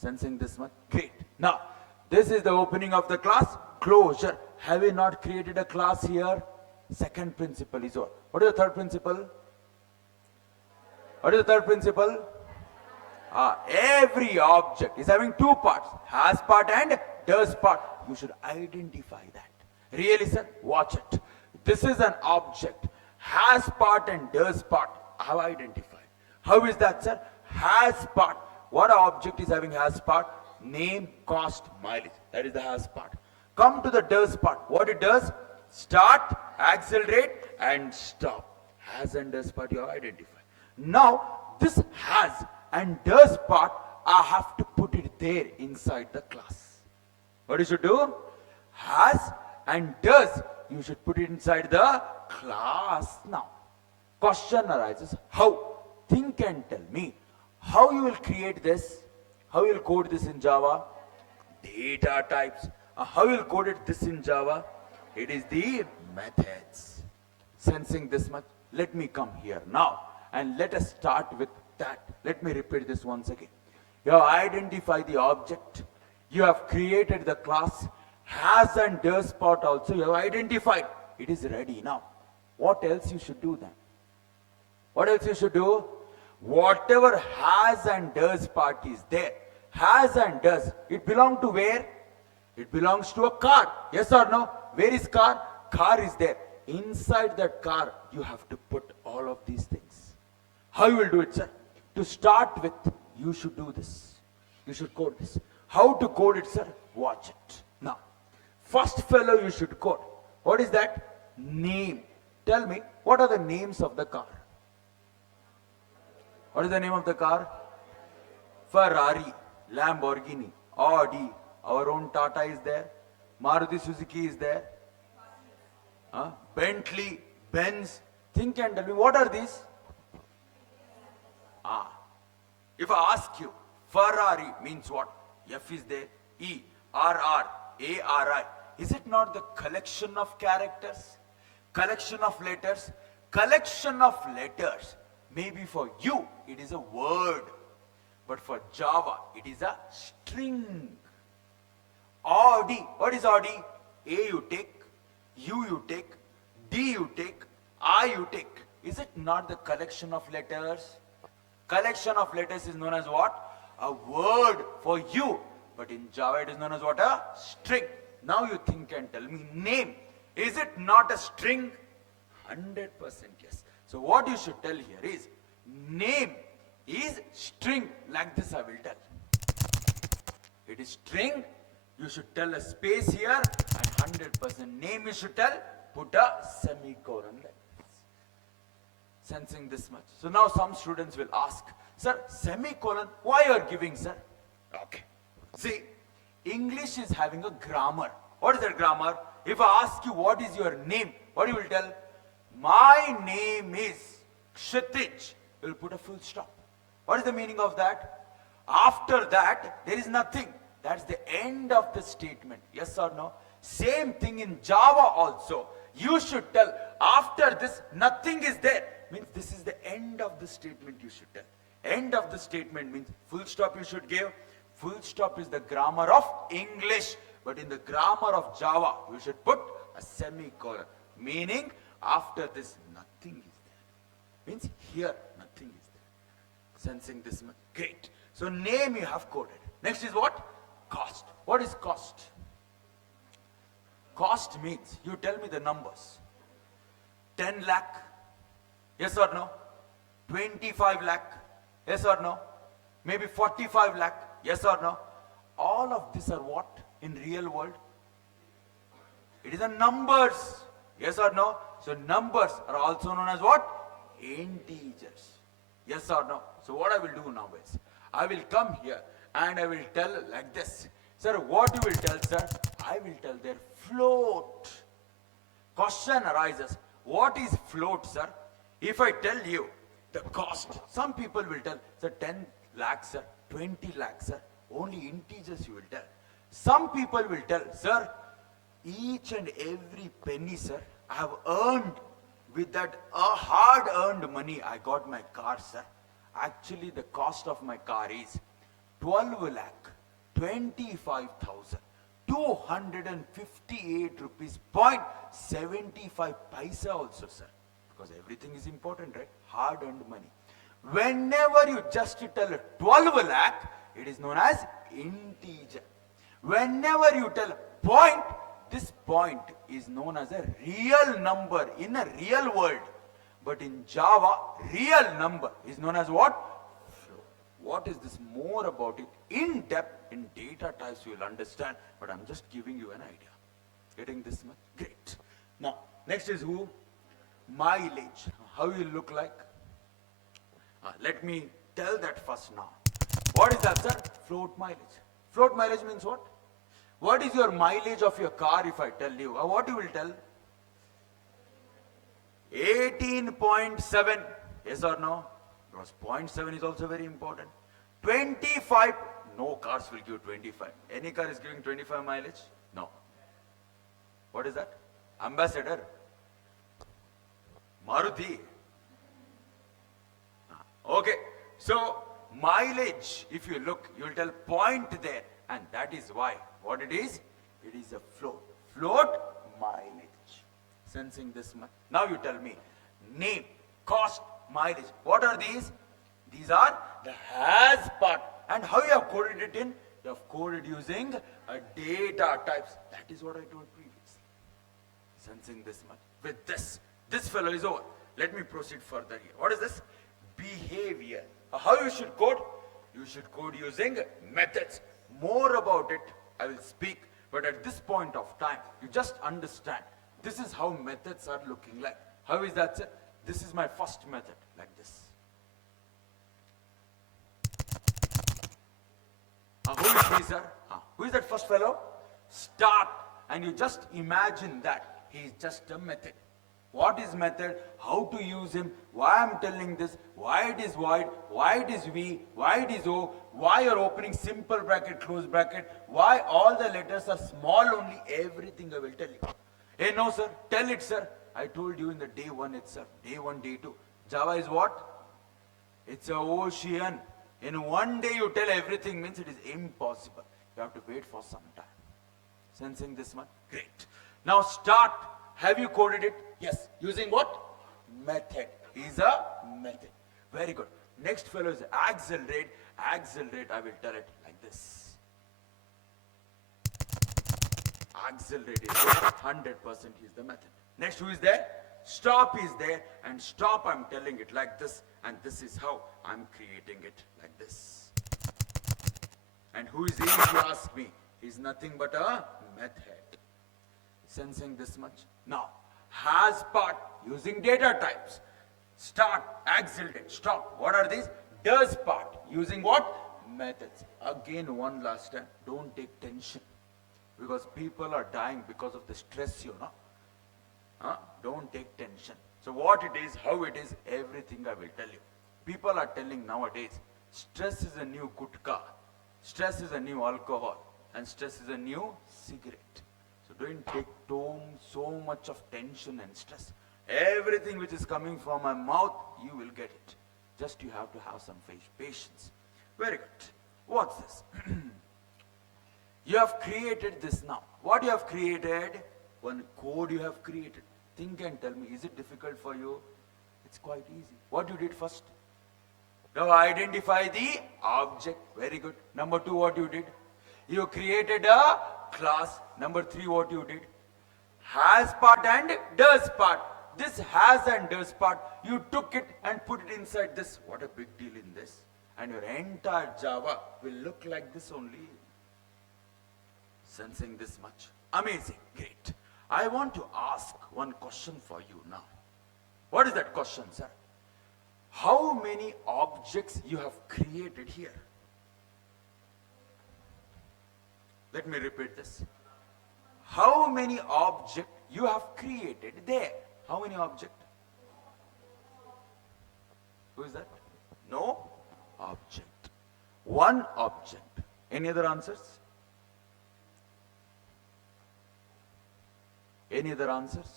Sensing this much? Great. Now, this is the opening of the class. Closure. Have we not created a class here? Second principle is what? What is the third principle? What is the third principle? Every object is having two parts. Has part and does part. You should identify that. Really, sir? Watch it. This is an object. Has part and does part. I have identified. How is that, sir? Has part. What object is having has part? Name, cost, mileage. That is the has part. Come to the does part. What it does? Start, accelerate, and stop. Has and does part you have identified. Now, this has and does part, I have to put it there inside the class. What you should do? Has and does, you should put it inside the class. Now, question arises, how? Think and tell me, how you will create this? How you will code this in Java? Data types. How you will code it this in Java? It is the methods. Sensing this much? Let me come here now and let us start with that. Let me repeat this once again. You have identified the object. You have created the class. Has and does part also you have identified. It is ready now. What else you should do then? What else you should do? Whatever has and does part is there. Has and does. It belongs to where? It belongs to a car. Yes or no? Where is car? Car is there. Inside that car, you have to put all of these things. How you will do it, sir? To start with, you should do this. You should code this. How to code it, sir? Watch it. Now, first fellow you should code. What is that? Name. Tell me, what are the names of the car? What is the name of the car? Ferrari, Lamborghini, Audi, our own Tata is there. Maruti Suzuki is there. Bentley, Benz. Think and tell me, what are these? If I ask you, Ferrari means what? F is there. E, R, R, A, R, I. Is it not the collection of characters? Collection of letters? Collection of letters. Maybe for you, it is a word. But for Java, it is a string. Audi. What is Audi? A you take, U you take, D you take, I you take. Is it not the collection of letters? Collection of letters is known as what? A word for you. But in Java, it is known as what? A string. Now you think and tell me, name, is it not a string? 100% yes. So what you should tell here is, name is string. Like this I will tell. It is string. You should tell a space here, and 100% name you should tell. Put a semicolon like this. Sensing this much. So now some students will ask, sir, semicolon, why you are giving, sir? Okay. See, English is having a grammar. What is that grammar? If I ask you what is your name, what you will tell? My name is Kshitij. You will put a full stop. What is the meaning of that? After that, there is nothing. That's the end of the statement. Yes or no? Same thing in Java also. You should tell, after this, nothing is there. Means this is the end of the statement you should tell. End of the statement means full stop you should give. Full stop is the grammar of English. But in the grammar of Java, you should put a semicolon. Meaning, after this, nothing is there. Means here, nothing is there. Sensing this much. Great. So name you have coded. Next is what? Cost. What is cost? Cost means, you tell me the numbers. 10 lakh. Yes or no? 25 lakh. Yes or no? Maybe 45 lakh. Yes or no? All of these are what in real world? It is a numbers. Yes or no? So numbers are also known as what? Integers. Yes or no? So what I will do now is, I will come here and I will tell like this. Sir, what you will tell, sir? I will tell their float. Question arises, what is float, sir? If I tell you the cost, some people will tell, sir, 10 lakhs, sir, 20 lakhs, sir. Only integers you will tell. Some people will tell, sir, each and every penny, sir, I have earned with that hard-earned money. I got my car, sir. Actually, the cost of my car is 12 lakh, 25,000, 258 rupees, 0.75 paisa also, sir. Because everything is important, right? Hard-earned money. Whenever you just tell 12 lakh, it is known as integer. Whenever you tell point, this point is known as a real number in a real world. But in Java, real number is known as what? Float. What is this more about it? In depth, in data types, you will understand. But I'm just giving you an idea. Getting this much? Great. Now, next is who? Mileage. How you look like? Let me tell that first now. What is that, sir? Float mileage. Float mileage means what? What is your mileage of your car if I tell you? What you will tell? 18.7. Yes or no? Because 0.7 is also very important. 25. No cars will give 25. Any car is giving 25 mileage? No. What is that? Ambassador. Maruti. Okay. So, mileage, if you look, you will tell point there. And that is why. What it is? It is a float. Float mileage. Sensing this much. Now you tell me. Name, cost, mileage. What are these? These are the has part. And how you have coded it in? You have coded using a data types. That is what I told previously. Sensing this much. With this fellow is over. Let me proceed further here. What is this? Behavior. How you should code? You should code using methods. More about it I will speak, but at this point of time, you just understand. This is how methods are looking like. How is that, sir? This is my first method, like this. Who is he, sir? Who is that first fellow? Start. And you just imagine that. He is just a method. What is method? How to use him? Why I am telling this? Why it is void? Why it is V? Why it is O? Why you are opening simple bracket, close bracket? Why all the letters are small only? Everything I will tell you. Hey, no, sir. Tell it, sir. I told you in the day 1 itself. Day 1, day 2. Java is what? It's an ocean. In one day you tell everything means it is impossible. You have to wait for some time. Sensing this one? Great. Now start. Have you coded it? Yes. Using what? Method. Is a method. Very good. Next fellow is accelerate. Accelerate, I will tell it like this. accelerate is there, 100% is the method. Next, who is there? Stop is there, and stop, I'm telling it like this, and this is how I'm creating it like this. And who is he, if you ask me? He's nothing but a method. Sensing this much? Now, has part using data types. Start, accelerate, stop. What are these? Does part using what? Methods. Again, one last time, don't take tension. Because people are dying because of the stress, you know. Don't take tension. So what it is, how it is, everything I will tell you. People are telling nowadays, stress is a new gutka, stress is a new alcohol, and stress is a new cigarette. So don't take so much of tension and stress. Everything which is coming from my mouth, you will get it. Just you have to have some patience. Very good. What's this? You have created this now. What you have created? One code you have created. Think and tell me, is it difficult for you? It's quite easy. What you did first? Now identify the object. Very good. Number 2, what you did? You created a class. Number 3, what you did? Has part and does part. This has and does part, you took it and put it inside this. What a big deal in this. And your entire Java will look like this only. Sensing this much. Amazing. Great. I want to ask one question for you now. What is that question, sir? How many objects you have created here? Let me repeat this. How many objects you have created there? How many objects? Who is that? No object. One object. Any other answers? Any other answers?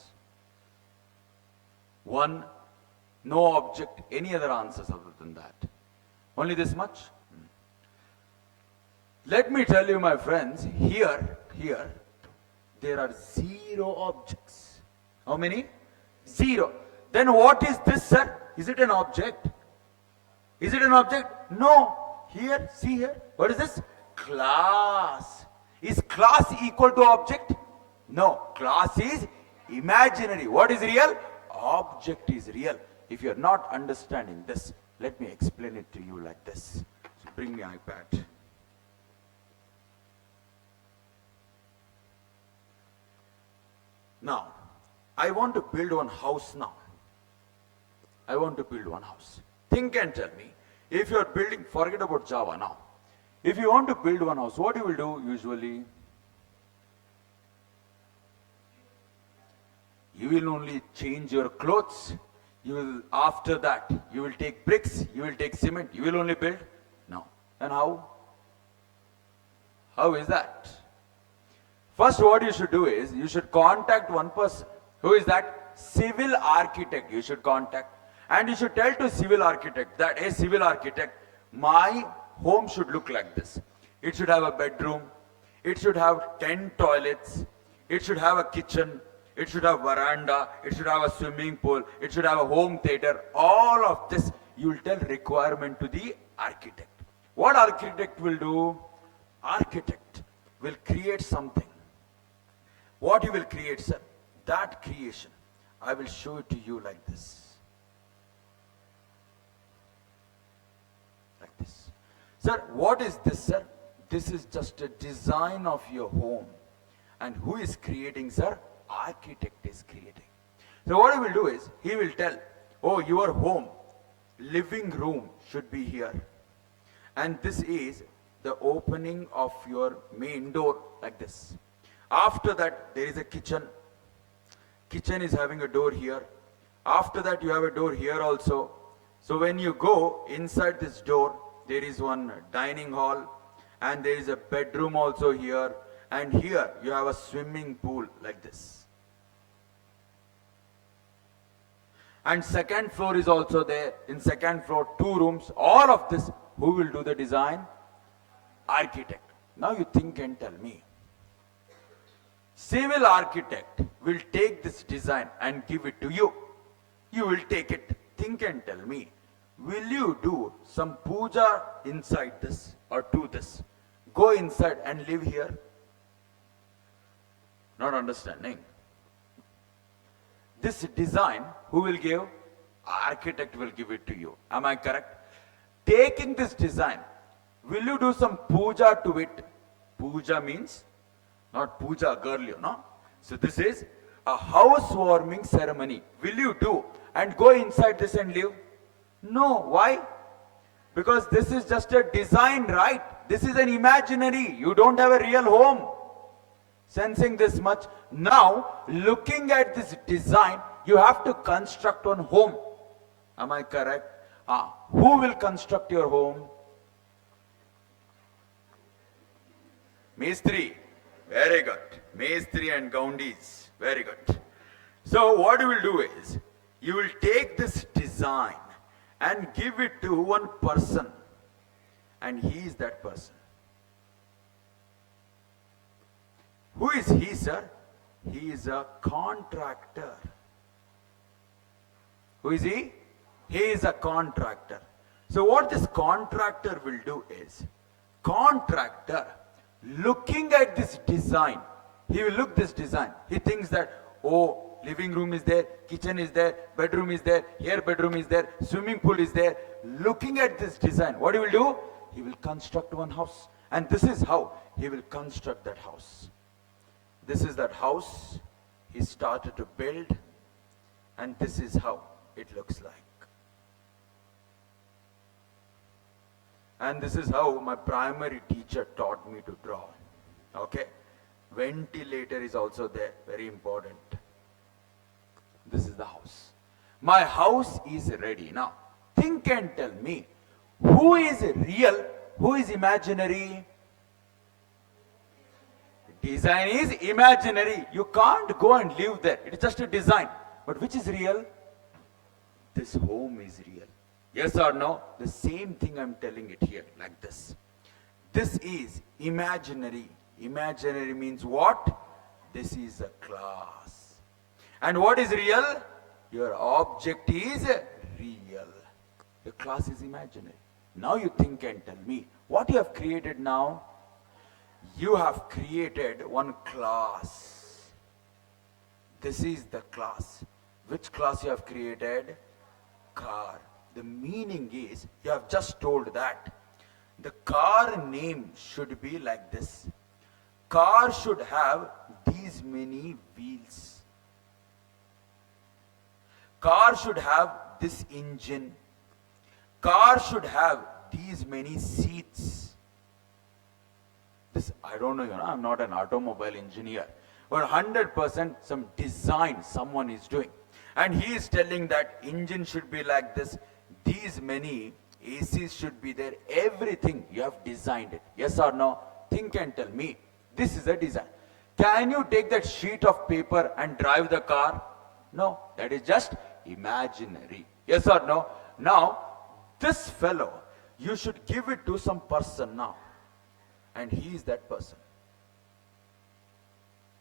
One, no object. Any other answers other than that? Only this much? Let me tell you, my friends, here, there are 0 objects. How many? 0. Then what is this, sir? Is it an object? Is it an object? No. Here, see here. What is this? Class. Is class equal to object? No. Class is imaginary. What is real? Object is real. If you are not understanding this, let me explain it to you like this. So bring me iPad. Now, I want to build one house now. I want to build one house. Think and tell me, if you are building, forget about Java now. If you want to build one house, what you will do usually? You will only change your clothes. You will, after that, you will take bricks, you will take cement, you will only build? No. And how? How is that? First, what you should do is, you should contact one person. Who is that? Civil architect you should contact. And you should tell to civil architect that, hey, civil architect, my home should look like this. It should have a bedroom. It should have 10 toilets. It should have a kitchen. It should have veranda. It should have a swimming pool. It should have a home theater. All of this, you will tell requirement to the architect. What architect will do? Architect will create something. What he will create, sir? That creation, I will show it to you like this. Like this. Sir, what is this, sir? This is just a design of your home. And who is creating, sir? Architect is creating. So what he will do is, he will tell, oh, your home, living room should be here. And this is the opening of your main door, like this. After that, there is a kitchen. Kitchen is having a door here. After that, you have a door here also. So when you go inside this door, there is one dining hall, and there is a bedroom also here, and here you have a swimming pool like this. And second floor is also there. In second floor, 2 rooms. All of this, who will do the design? Architect. Now you think and tell me. Civil architect will take this design and give it to you. You will take it. Think and tell me. Will you do some puja inside this or do this? Go inside and live here. Not understanding. This design, who will give? Architect will give it to you. Am I correct? Taking this design, will you do some puja to it? Puja means not puja girl, you know. So this is a housewarming ceremony. Will you do and go inside this and live? No. Why? Because this is just a design, right? This is an imaginary. You don't have a real home. Sensing this much. Now, looking at this design, you have to construct one home. Am I correct? Who will construct your home? Mistri. Very good. Mistri and Gaundis. Very good. So what you will do is, you will take this design and give it to one person. And he is that person. Who is he, sir? He is a contractor. Who is he? He is a contractor. So what this contractor will do is, contractor looking at this design, he will look this design. He thinks that, oh, living room is there, kitchen is there, bedroom is there, here bedroom is there, swimming pool is there. Looking at this design, what he will do? He will construct one house. And this is how he will construct that house. This is that house he started to build, and this is how it looks like. And this is how my primary teacher taught me to draw. Okay? Ventilator is also there, very important. This is the house. My house is ready. Now, think and tell me, who is real, who is imaginary? Design is imaginary. You can't go and live there. It is just a design. But which is real? This home is real. Yes or no? The same thing I'm telling it here, like this. This is imaginary. Imaginary means what? This is a class. And what is real? Your object is real. The class is imaginary. Now you think and tell me, what you have created now? You have created one class. This is the class. Which class you have created? Car. The meaning is, you have just told that the car name should be like this. Car should have these many wheels. Car should have this engine. Car should have these many seats. This, I don't know, I'm not an automobile engineer, but 100% some design someone is doing. And he is telling that engine should be like this, these many ACs should be there, everything you have designed it. Yes or no? Think and tell me. This is a design. Can you take that sheet of paper and drive the car? No, that is just imaginary. Yes or no? Now, this fellow, you should give it to some person now. And he is that person.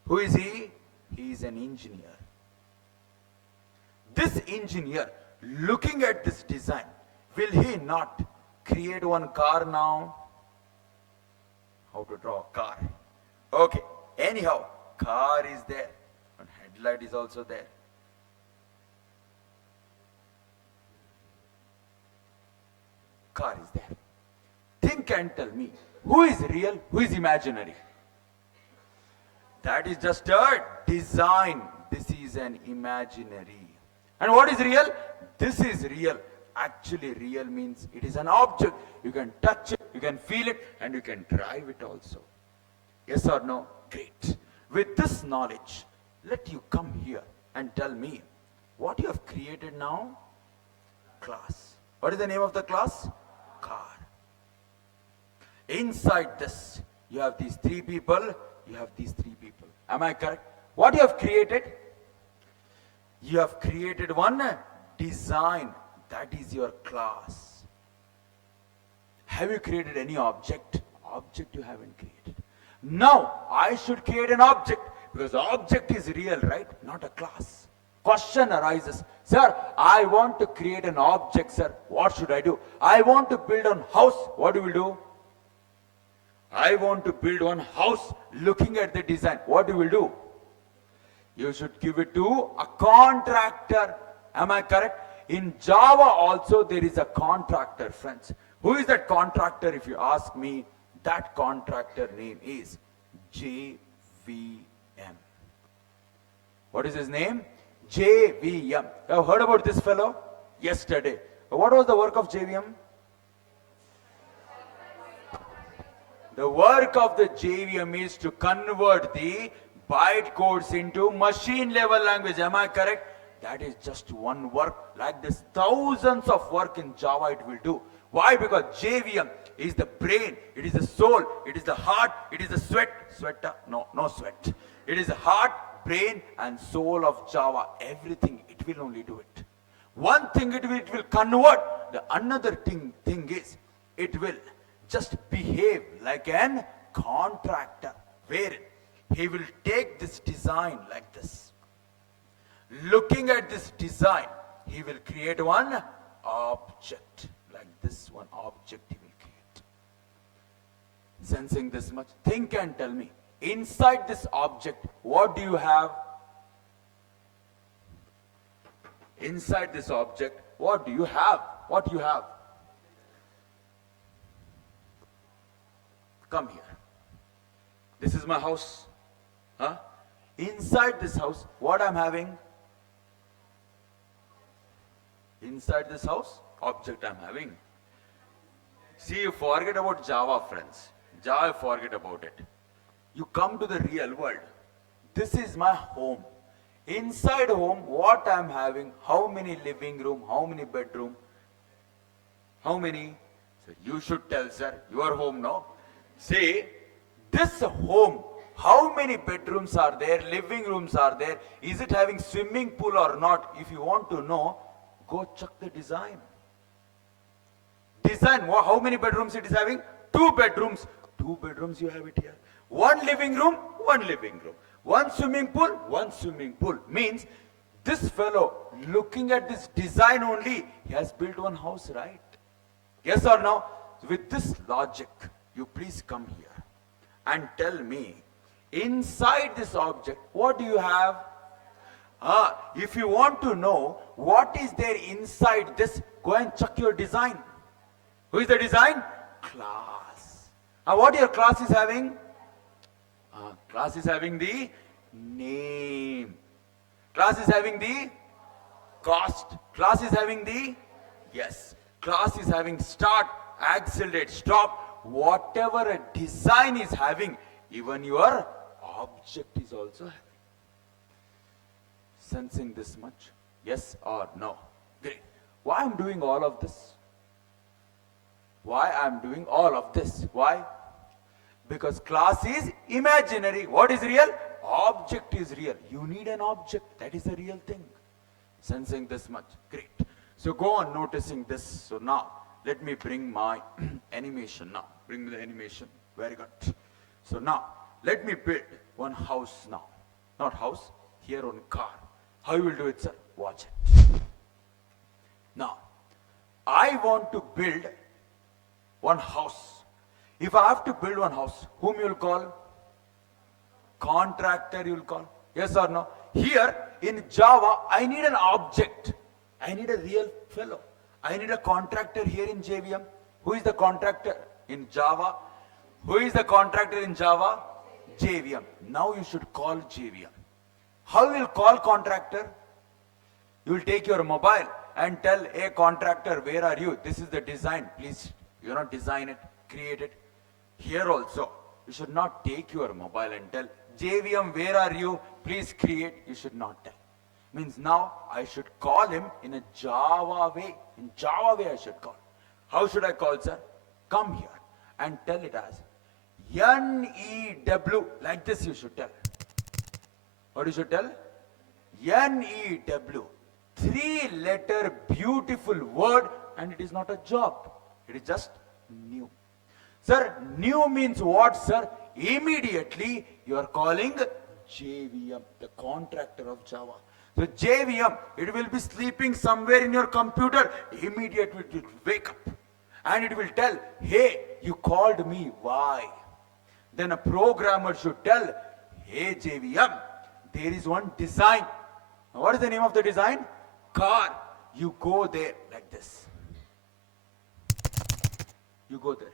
Who is he? He is an engineer. This engineer, looking at this design, will he not create one car now? How to draw a car? Okay, anyhow, car is there. And headlight is also there. Car is there. Think and tell me, who is real, who is imaginary? That is just a design. This is an imaginary. And what is real? This is real. Actually, real means it is an object. You can touch it, you can feel it, and you can drive it also. Yes or no? Great. With this knowledge, let you come here and tell me what you have created now? Class. What is the name of the class? Car. Inside this, you have these three people, you have these three people. Am I correct? What you have created? You have created one design. That is your class. Have you created any object? Object you haven't created. Now, I should create an object because the object is real, right? Not a class. Question arises. Sir, I want to create an object, sir. What should I do? I want to build a house. What do we do? I want to build one house looking at the design. What do we do? You should give it to a contractor. Am I correct? In Java also there is a contractor, friends. Who is that contractor? If you ask me, that contractor name is JVM. What is his name? JVM. Have heard about this fellow? Yesterday. What was the work of JVM? The work of the JVM is to convert the byte codes into machine level language. Am I correct? That is just one work. Like this, thousands of work in Java it will do. Why? Because JVM is the brain, it is the soul, it is the heart, it is the sweat. No sweat. It is the heart, brain and soul of Java. Everything, it will only do it. One thing it will convert. The another thing is, it will just behave like an contractor, wherein he will take this design like this. Looking at this design, he will create one object. Like this one object he will create. Sensing this much, think and tell me, inside this object, what do you have? Inside this object, what do you have? What do you have? Come here. This is my house. Huh? Inside this house, what I'm having? Inside this house, object I'm having. See, you forget about Java, friends. Java, forget about it. You come to the real world. This is my home. Inside home, what I'm having? How many living room? How many bedroom? How many? So you should tell, sir. Your home, no? See, this home, how many bedrooms are there? Living rooms are there? Is it having swimming pool or not? If you want to know, go check the design. Design, how many bedrooms it is having? 2 bedrooms. 2 bedrooms you have it here. 1 living room, 1 living room. 1 swimming pool, 1 swimming pool. Means this fellow, looking at this design only, he has built one house, right? Yes or no? With this logic, you please come here and tell me, inside this object, what do you have? If you want to know what is there inside this, go and check your design. Who is the design? Class. What your class is having? Class is having the name. Class is having the cost. Class is having the, yes. Class is having start, accelerate, stop. Whatever a design is having, even your object is also having. Sensing this much? Yes or no? Great. Why I'm doing all of this? Why I'm doing all of this? Why? Because class is imaginary. What is real? Object is real. You need an object. That is a real thing. Sensing this much? Great. So go on noticing this. So now, let me bring my animation now. Bring me the animation. Very good. So now, let me build one house now. Not house, here on car. How you will do it, sir? Watch it. Now, I want to build one house. If I have to build one house, whom you will call? Contractor you will call. Yes or no? Here in Java, I need an object. I need a real fellow. I need a contractor here in JVM. Who is the contractor in Java? Who is the contractor in Java? JVM. Now you should call JVM. How you will call contractor? You will take your mobile and tell, hey contractor, where are you? This is the design. Please, design it, create it. Here also, you should not take your mobile and tell, JVM, where are you? Please create. You should not tell. Means now I should call him in a Java way. In Java way I should call. How should I call, sir? Come here and tell it as N-E-W. Like this you should tell. What you should tell? N-E-W. 3-letter beautiful word, and it is not a job. It is just new. Sir, new means what, sir? Immediately you are calling JVM, the contractor of Java. So JVM, it will be sleeping somewhere in your computer. Immediately it will wake up and it will tell, hey, you called me, why? Then a programmer should tell, hey JVM, there is one design. Now, what is the name of the design? Car. You go there like this. You go there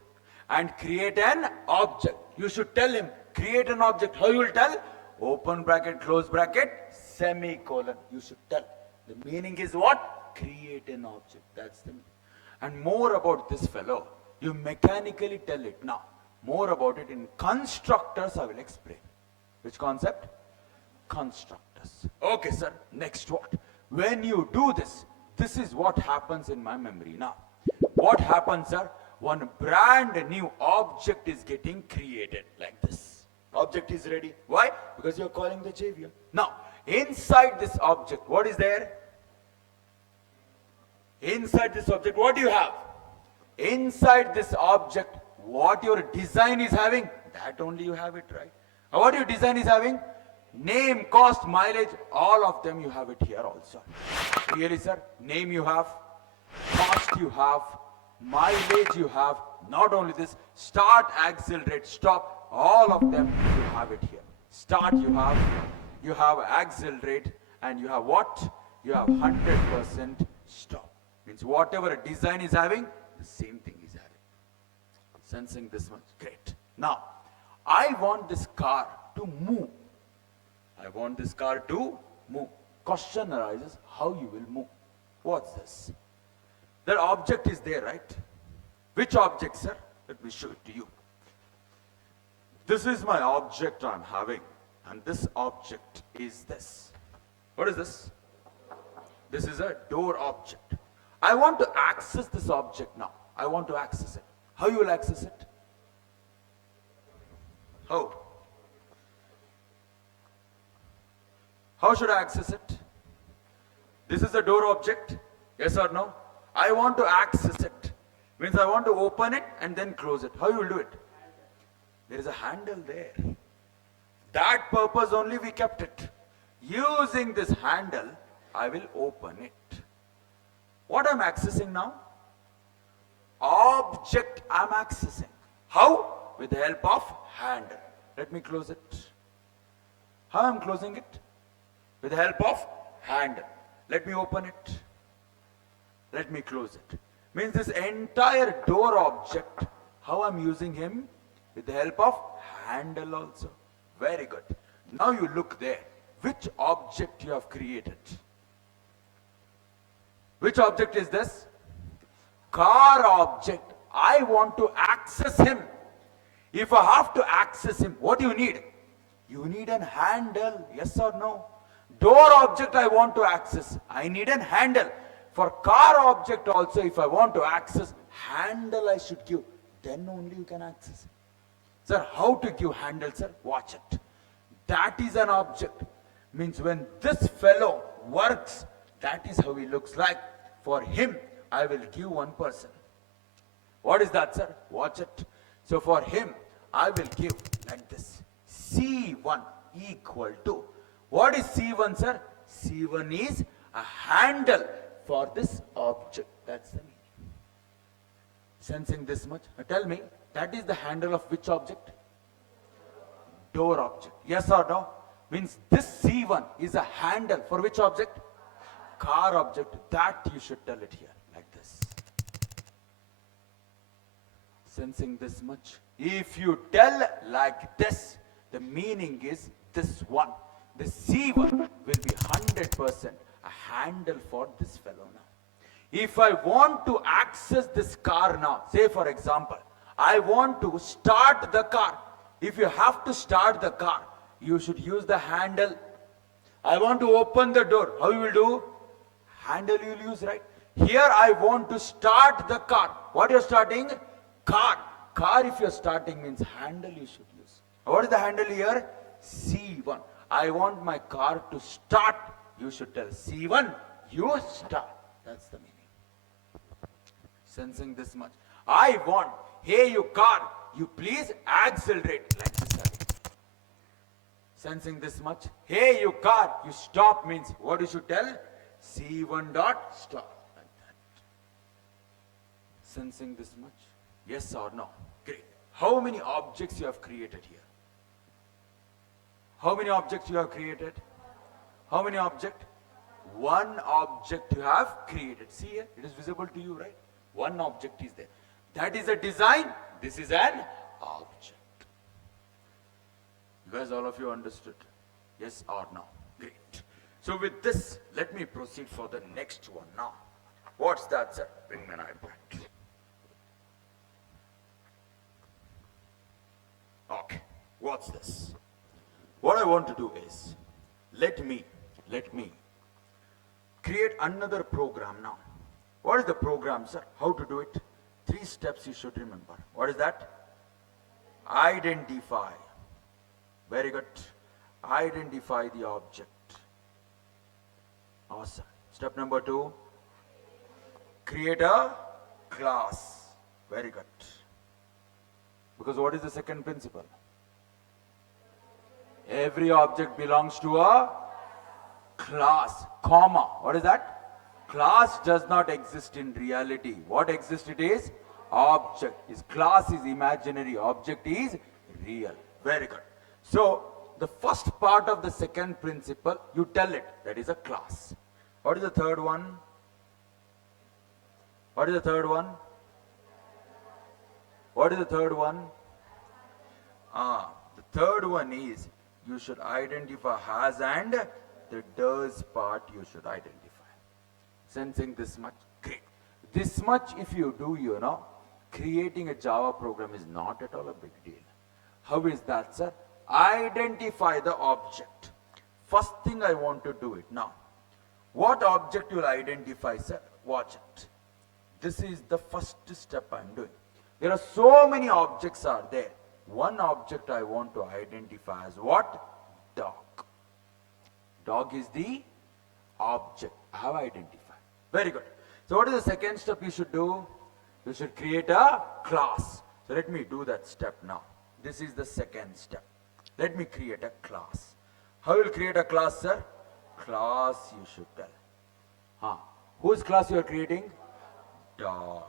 and create an object. You should tell him, create an object. How you will tell? Open bracket, close bracket, semicolon. You should tell. The meaning is what? Create an object. That's the meaning. And more about this fellow, you mechanically tell it now. More about it in constructors I will explain. Which concept? Constructors. Okay, sir. Next what? When you do this, this is what happens in my memory now. What happens, sir? One brand new object is getting created like this. Object is ready. Why? Because you're calling the JVM. Now, inside this object, what is there? Inside this object, what do you have? Inside this object, what your design is having, that only you have it, right? What your design is having? Name, cost, mileage, all of them you have it here also. Really, sir? Name you have, cost you have, mileage you have, not only this, start, accelerate, stop, all of them you have it here. Start you have accelerate, and you have what? You have 100% stop. Means whatever a design is having, the same thing is having. Sensing this much, great. Now, I want this car to move. I want this car to move. Question arises, how you will move? What's this? That object is there, right? Which object, sir? Let me show it to you. This is my object I'm having, and this object is this. What is this? This is a door object. I want to access this object now. I want to access it. How you will access it? How? How should I access it? This is a door object. Yes or no? I want to access it. Means I want to open it and then close it. How you will do it? There is a handle there. That purpose only we kept it. Using this handle, I will open it. What I'm accessing now? Object I'm accessing. How? With the help of handle. Let me close it. How I'm closing it? With the help of handle. Let me open it. Let me close it. Means this entire door object, how I'm using him? With the help of handle also. Very good. Now you look there. Which object you have created? Which object is this? Car object. I want to access him. If I have to access him, what do you need? You need a handle, yes or no? Door object I want to access. I need a handle. For car object also, if I want to access, handle I should give. Then only you can access it. Sir, how to give handle, sir? Watch it. That is an object. Means when this fellow works, that is how he looks like. For him, I will give 1%. What is that, sir? Watch it. So for him, I will give like this. C1 equal to. What is C1, sir? C1 is a handle for this object. That's the meaning. Sensing this much? Now tell me, that is the handle of which object? Door object. Yes or no? Means this C1 is a handle for which object? Car object. That you should tell it here like this. Sensing this much? If you tell like this, the meaning is this one. The C1 will be 100% a handle for this fellow now. If I want to access this car now, say for example, I want to start the car. If you have to start the car, you should use the handle. I want to open the door. How you will do? Handle you will use, right? Here I want to start the car. What you're starting? Car. Car if you're starting means handle you should use. What is the handle here? C1. I want my car to start. You should tell C1, you start. That's the meaning. Sensing this much. I want, hey you car, you please accelerate like this. Sensing this much. Hey you car, you stop means what you should tell? C1 dot stop. Like that. Sensing this much. Yes or no? Great. How many objects you have created here? How many objects you have created? How many object? One object you have created. See here, it is visible to you, right? One object is there. That is a design. This is an object. You guys, all of you understood? Yes or no? Great. So with this, let me proceed for the next one now. What's that, sir? Bring me an iPad. Okay. What's this? What I want to do is, let me create another program now. What is the program, sir? How to do it? 3 steps you should remember. What is that? Identify. Very good. Identify the object. Awesome. Step number 2. Create a class. Very good. Because what is the second principle? Every object belongs to a class, comma. What is that? Class does not exist in reality. What exists it is? Object. Is class is imaginary, object is real. Very good. So, the first part of the second principle, you tell it, that is a class. What is the third one? What is the third one? What is the third one? The third one is, you should identify has and the does part you should identify. Sensing this much? Great. This much if you do, creating a Java program is not at all a big deal. How is that, sir? Identify the object. First thing I want to do it now. What object you will identify, sir? Watch it. This is the first step I'm doing. There are so many objects are there. One object I want to identify as what? Dog. Dog is the object I have identified. Very good. So what is the second step you should do? You should create a class. So let me do that step now. This is the second step. Let me create a class. How will you create a class, sir? Class you should tell. Whose class you are creating? Dog.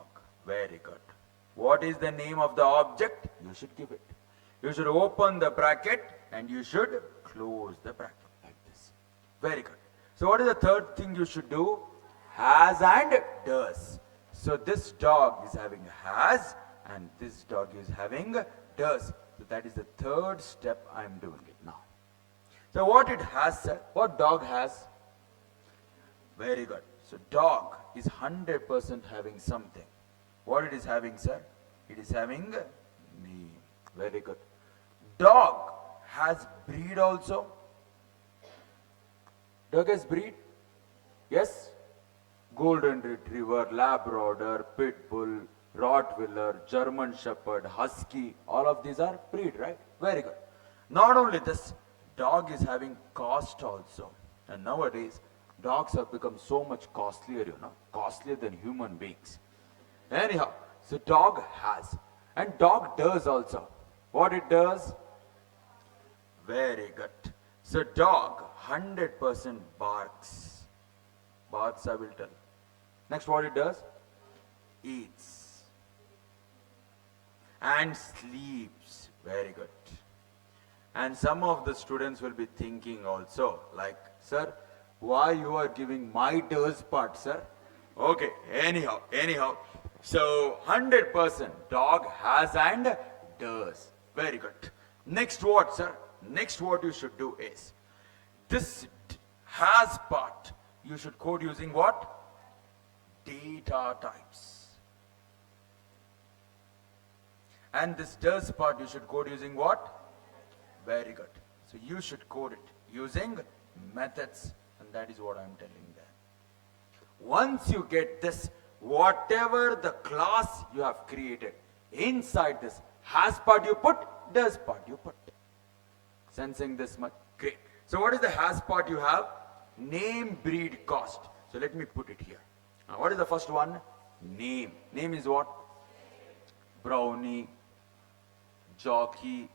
Very good. What is the name of the object? You should give it. You should open the bracket and you should close the bracket like this. Very good. So what is the third thing you should do? Has and does. So this dog is having has and this dog is having does. So that is the third step I am doing it now. So what it has, sir? What dog has? Very good. So dog is 100% having something. What it is having, sir? It is having name. Very good. Dog has breed also. Dog has breed? Yes? Golden Retriever, Labrador, Pit Bull, Rottweiler, German Shepherd, Husky. All of these are breed, right? Very good. Not only this, dog is having cost also. And nowadays, dogs have become so much costlier, costlier than human beings. Anyhow, so dog has. And dog does also. What it does? Very good. So dog 100% barks. Barks I will tell. Next what it does? Eats. And sleeps. Very good. And some of the students will be thinking also like, sir, why you are giving my does part, sir? Okay, anyhow. So 100% dog has and does. Very good. Next what, sir? Next what you should do is, this has part, you should code using what? Data types. And this does part you should code using what? Very good. So you should code it using methods, and that is what I'm telling them. Once you get this, whatever the class you have created, inside this has part you put, does part you put. Sensing this much? Great. So what is the has part you have? Name, breed, cost. So let me put it here. Now what is the first one? Name. Name is what? Brownie, Jockey,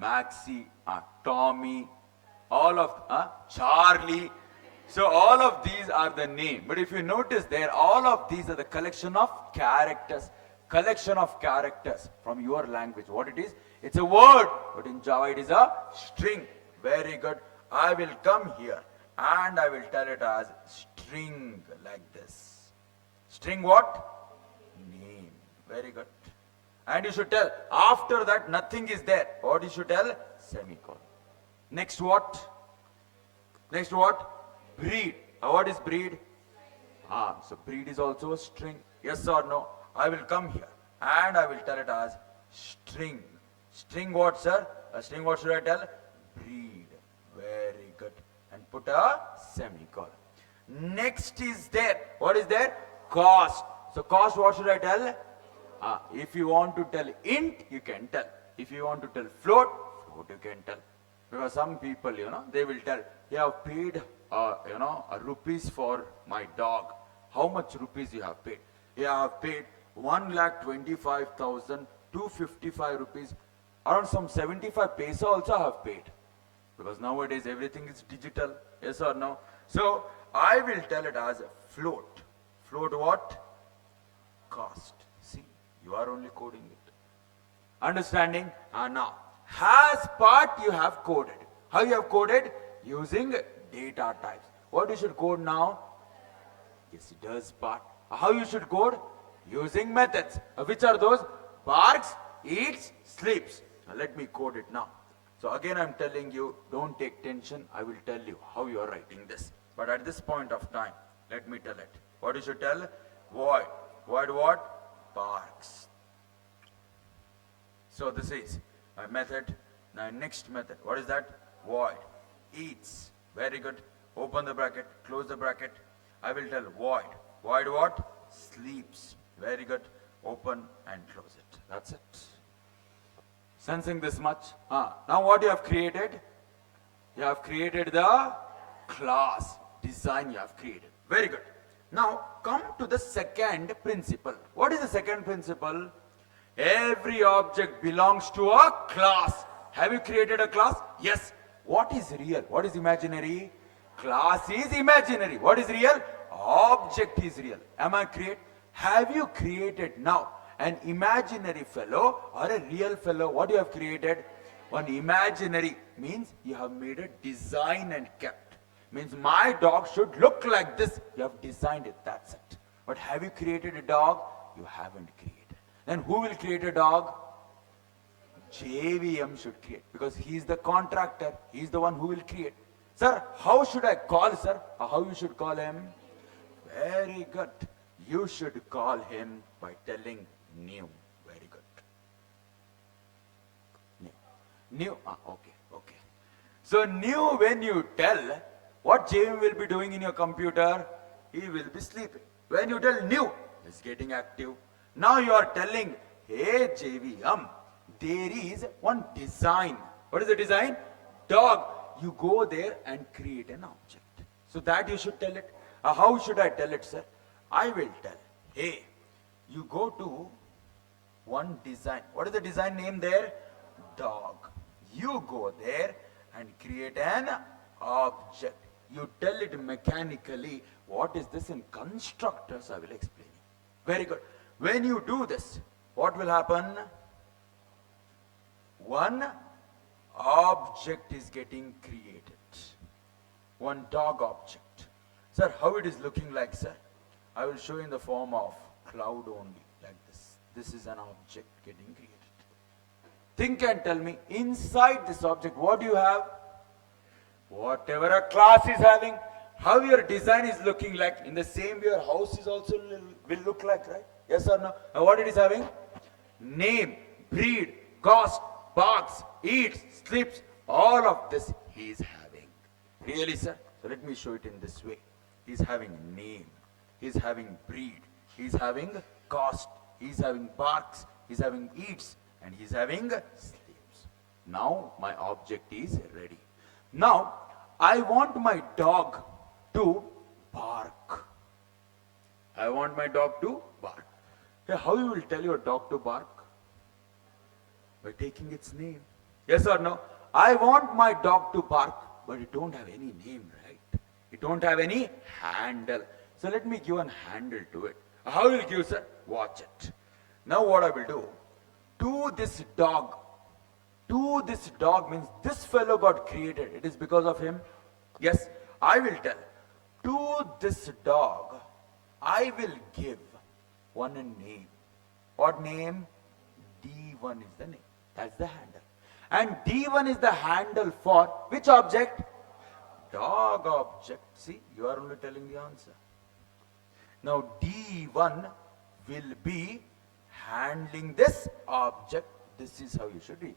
Maxi, Tommy, all of, Charlie. So all of these are the name. But if you notice there, all of these are the collection of characters. Collection of characters from your language. What it is? It's a word, but in Java it is a string. Very good. I will come here and I will tell it as string like this. String what? Name. Very good. And you should tell, after that nothing is there. What you should tell? Semicolon. Next what? Next what? Breed. What is breed? So breed is also a string. Yes or no? I will come here and I will tell it as string. String what, sir? A string what should I tell? Breed. Very good. And put a semicolon. Next is there. What is there? Cost. So cost what should I tell? If you want to tell int, you can tell. If you want to tell float, float you can tell. Because some people, they will tell, you have paid, a rupees for my dog. How much rupees you have paid? You have paid 1,25,255 rupees. Around some 75 paisa also I have paid. Because nowadays everything is digital. Yes or no? So I will tell it as float. Float what? Cost. See, you are only coding it. Understanding? Now, has part you have coded. How you have coded? Using data types. What you should code now? Yes, it does part. How you should code? Using methods. Which are those? Barks, eats, sleeps. Now let me code it now. So again I'm telling you, don't take tension. I will tell you how you are writing this. But at this point of time, let me tell it. What you should tell? Void. Void what? Barks. So this is my method. Now next method. What is that? Void. Eats. Very good. Open the bracket. Close the bracket. I will tell void. Void what? Sleeps. Very good. Open and close it. That's it. Sensing this much? Now what you have created? You have created the class. Design you have created. Very good. Now come to the second principle. What is the second principle? Every object belongs to a class. Have you created a class? Yes. What is real? What is imaginary? Class is imaginary. What is real? Object is real. Am I create? Have you created now an imaginary fellow or a real fellow? What you have created? One imaginary means you have made a design and kept. Means my dog should look like this. You have designed it. That's it. But have you created a dog? You haven't created. Then who will create a dog? JVM should create, because he is the contractor. He is the one who will create. Sir, how should I call, sir? How you should call him? Very good. You should call him by telling new. Very good. New. Okay. So new, when you tell, what JVM will be doing in your computer? He will be sleeping. When you tell new, he's getting active. Now you are telling, hey JVM, there is one design. What is the design? Dog. You go there and create an object. So that you should tell it. How should I tell it, sir? I will tell, hey, you go to one design. What is the design name there? Dog. You go there and create an object. You tell it mechanically. What is this in constructors? I will explain you. Very good. When you do this, what will happen? One object is getting created. One dog object. Sir, how it is looking like, sir? I will show you in the form of cloud only, like this. This is an object getting created. Think and tell me, inside this object, what do you have? Whatever a class is having, how your design is looking like, in the same way your house is also will look like, right? Yes or no? And what it is having? Name, breed, cost, barks, eats, sleeps, all of this he is having. Really, sir? So let me show it in this way. He is having name, he is having breed, he is having cost, he is having barks, he is having eats, and he is having sleeps. Now my object is ready. Now I want my dog to bark. I want my dog to bark. Hey, how you will tell your dog to bark? By taking its name. Yes or no? I want my dog to bark, but it don't have any name, right? It don't have any handle. So let me give a handle to it. How will you give, sir? Watch it. Now what I will do? To this dog, To this dog means this fellow got created. It is because of him. Yes, I will tell. To this dog, I will give one name. What name? D1 is the name. That's the handle. And D1 is the handle for which object? Dog object. See, you are only telling the answer. Now D1 will be handling this object. This is how you should represent.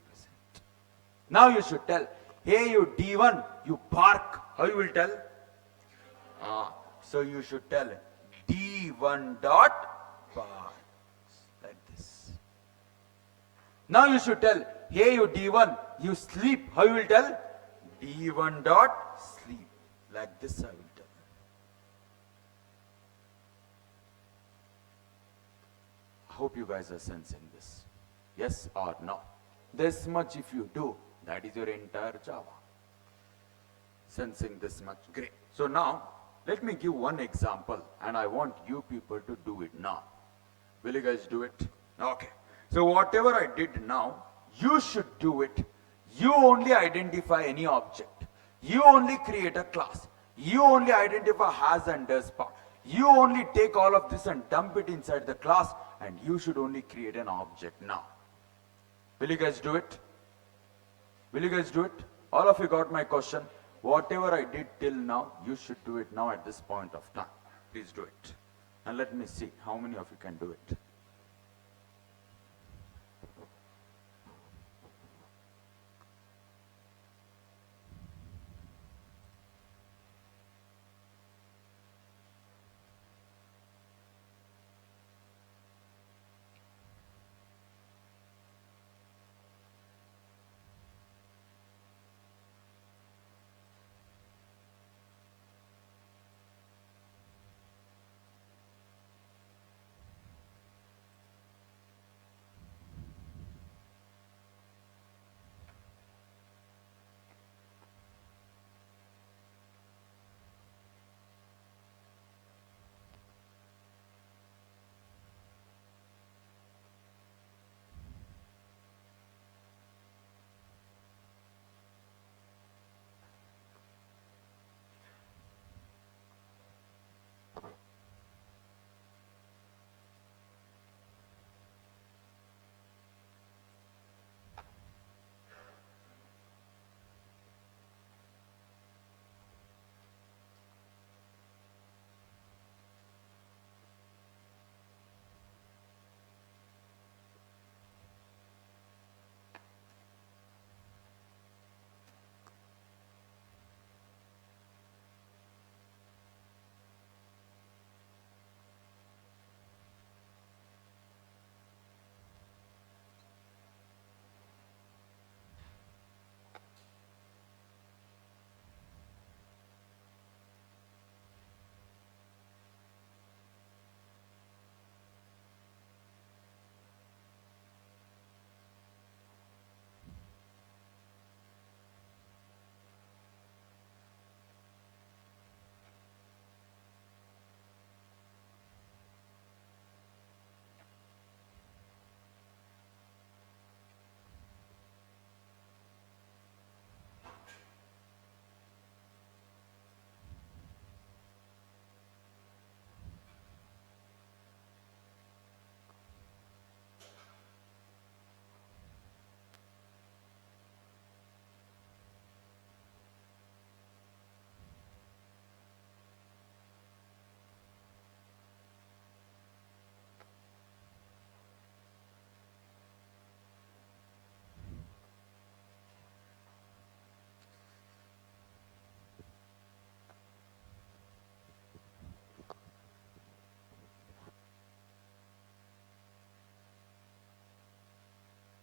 Now you should tell, hey you D1, you bark. How you will tell? So you should tell D1 dot barks like this. Now you should tell, hey you D1, you sleep. How you will tell? D1 dot sleep. Like this I will tell. Hope you guys are sensing this. Yes or no? This much if you do, that is your entire Java. Sensing this much, great. So now, let me give one example and I want you people to do it now. Will you guys do it? Okay. So whatever I did now, you should do it. You only identify any object. You only create a class. You only identify has and does part. You only take all of this and dump it inside the class and you should only create an object now. Will you guys do it? Will you guys do it? All of you got my question. Whatever I did till now, you should do it now at this point of time. Please do it. And let me see how many of you can do it.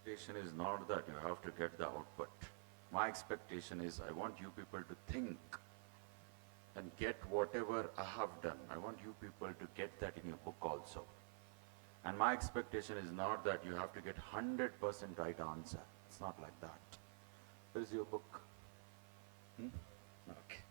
Expectation is not that you have to get the output. My expectation is I want you people to think and get whatever I have done. I want you people to get that in your book also. And my expectation is not that you have to get 100% right answer. It's not like that. Where is your book? Okay.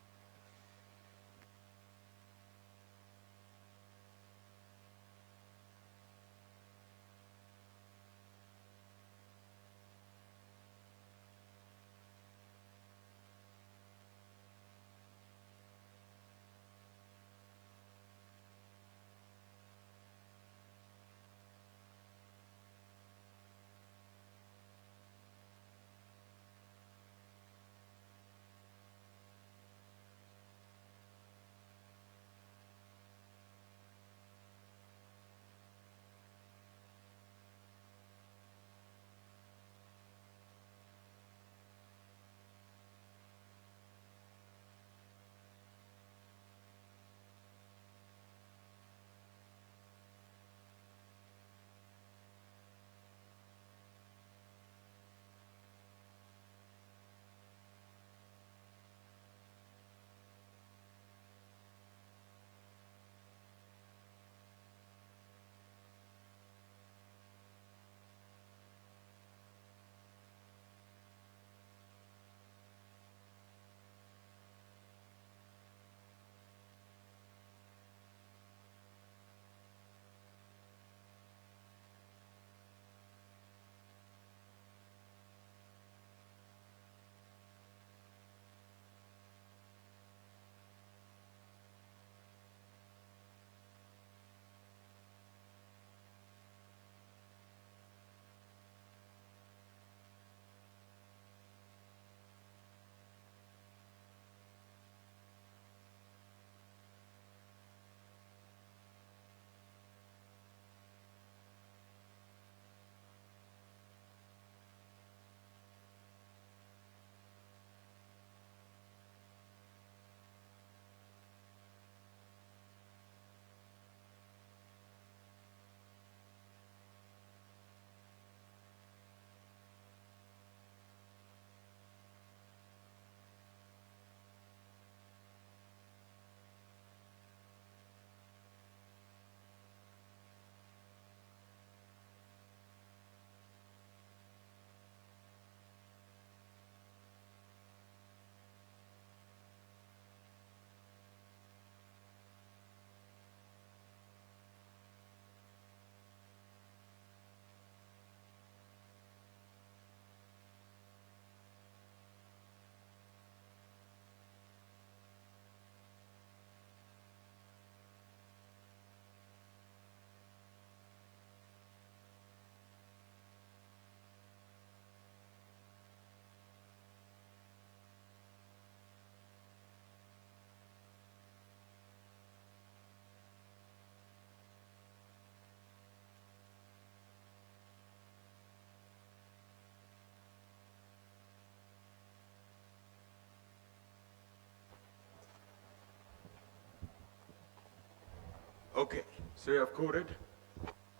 Okay, so you have coded?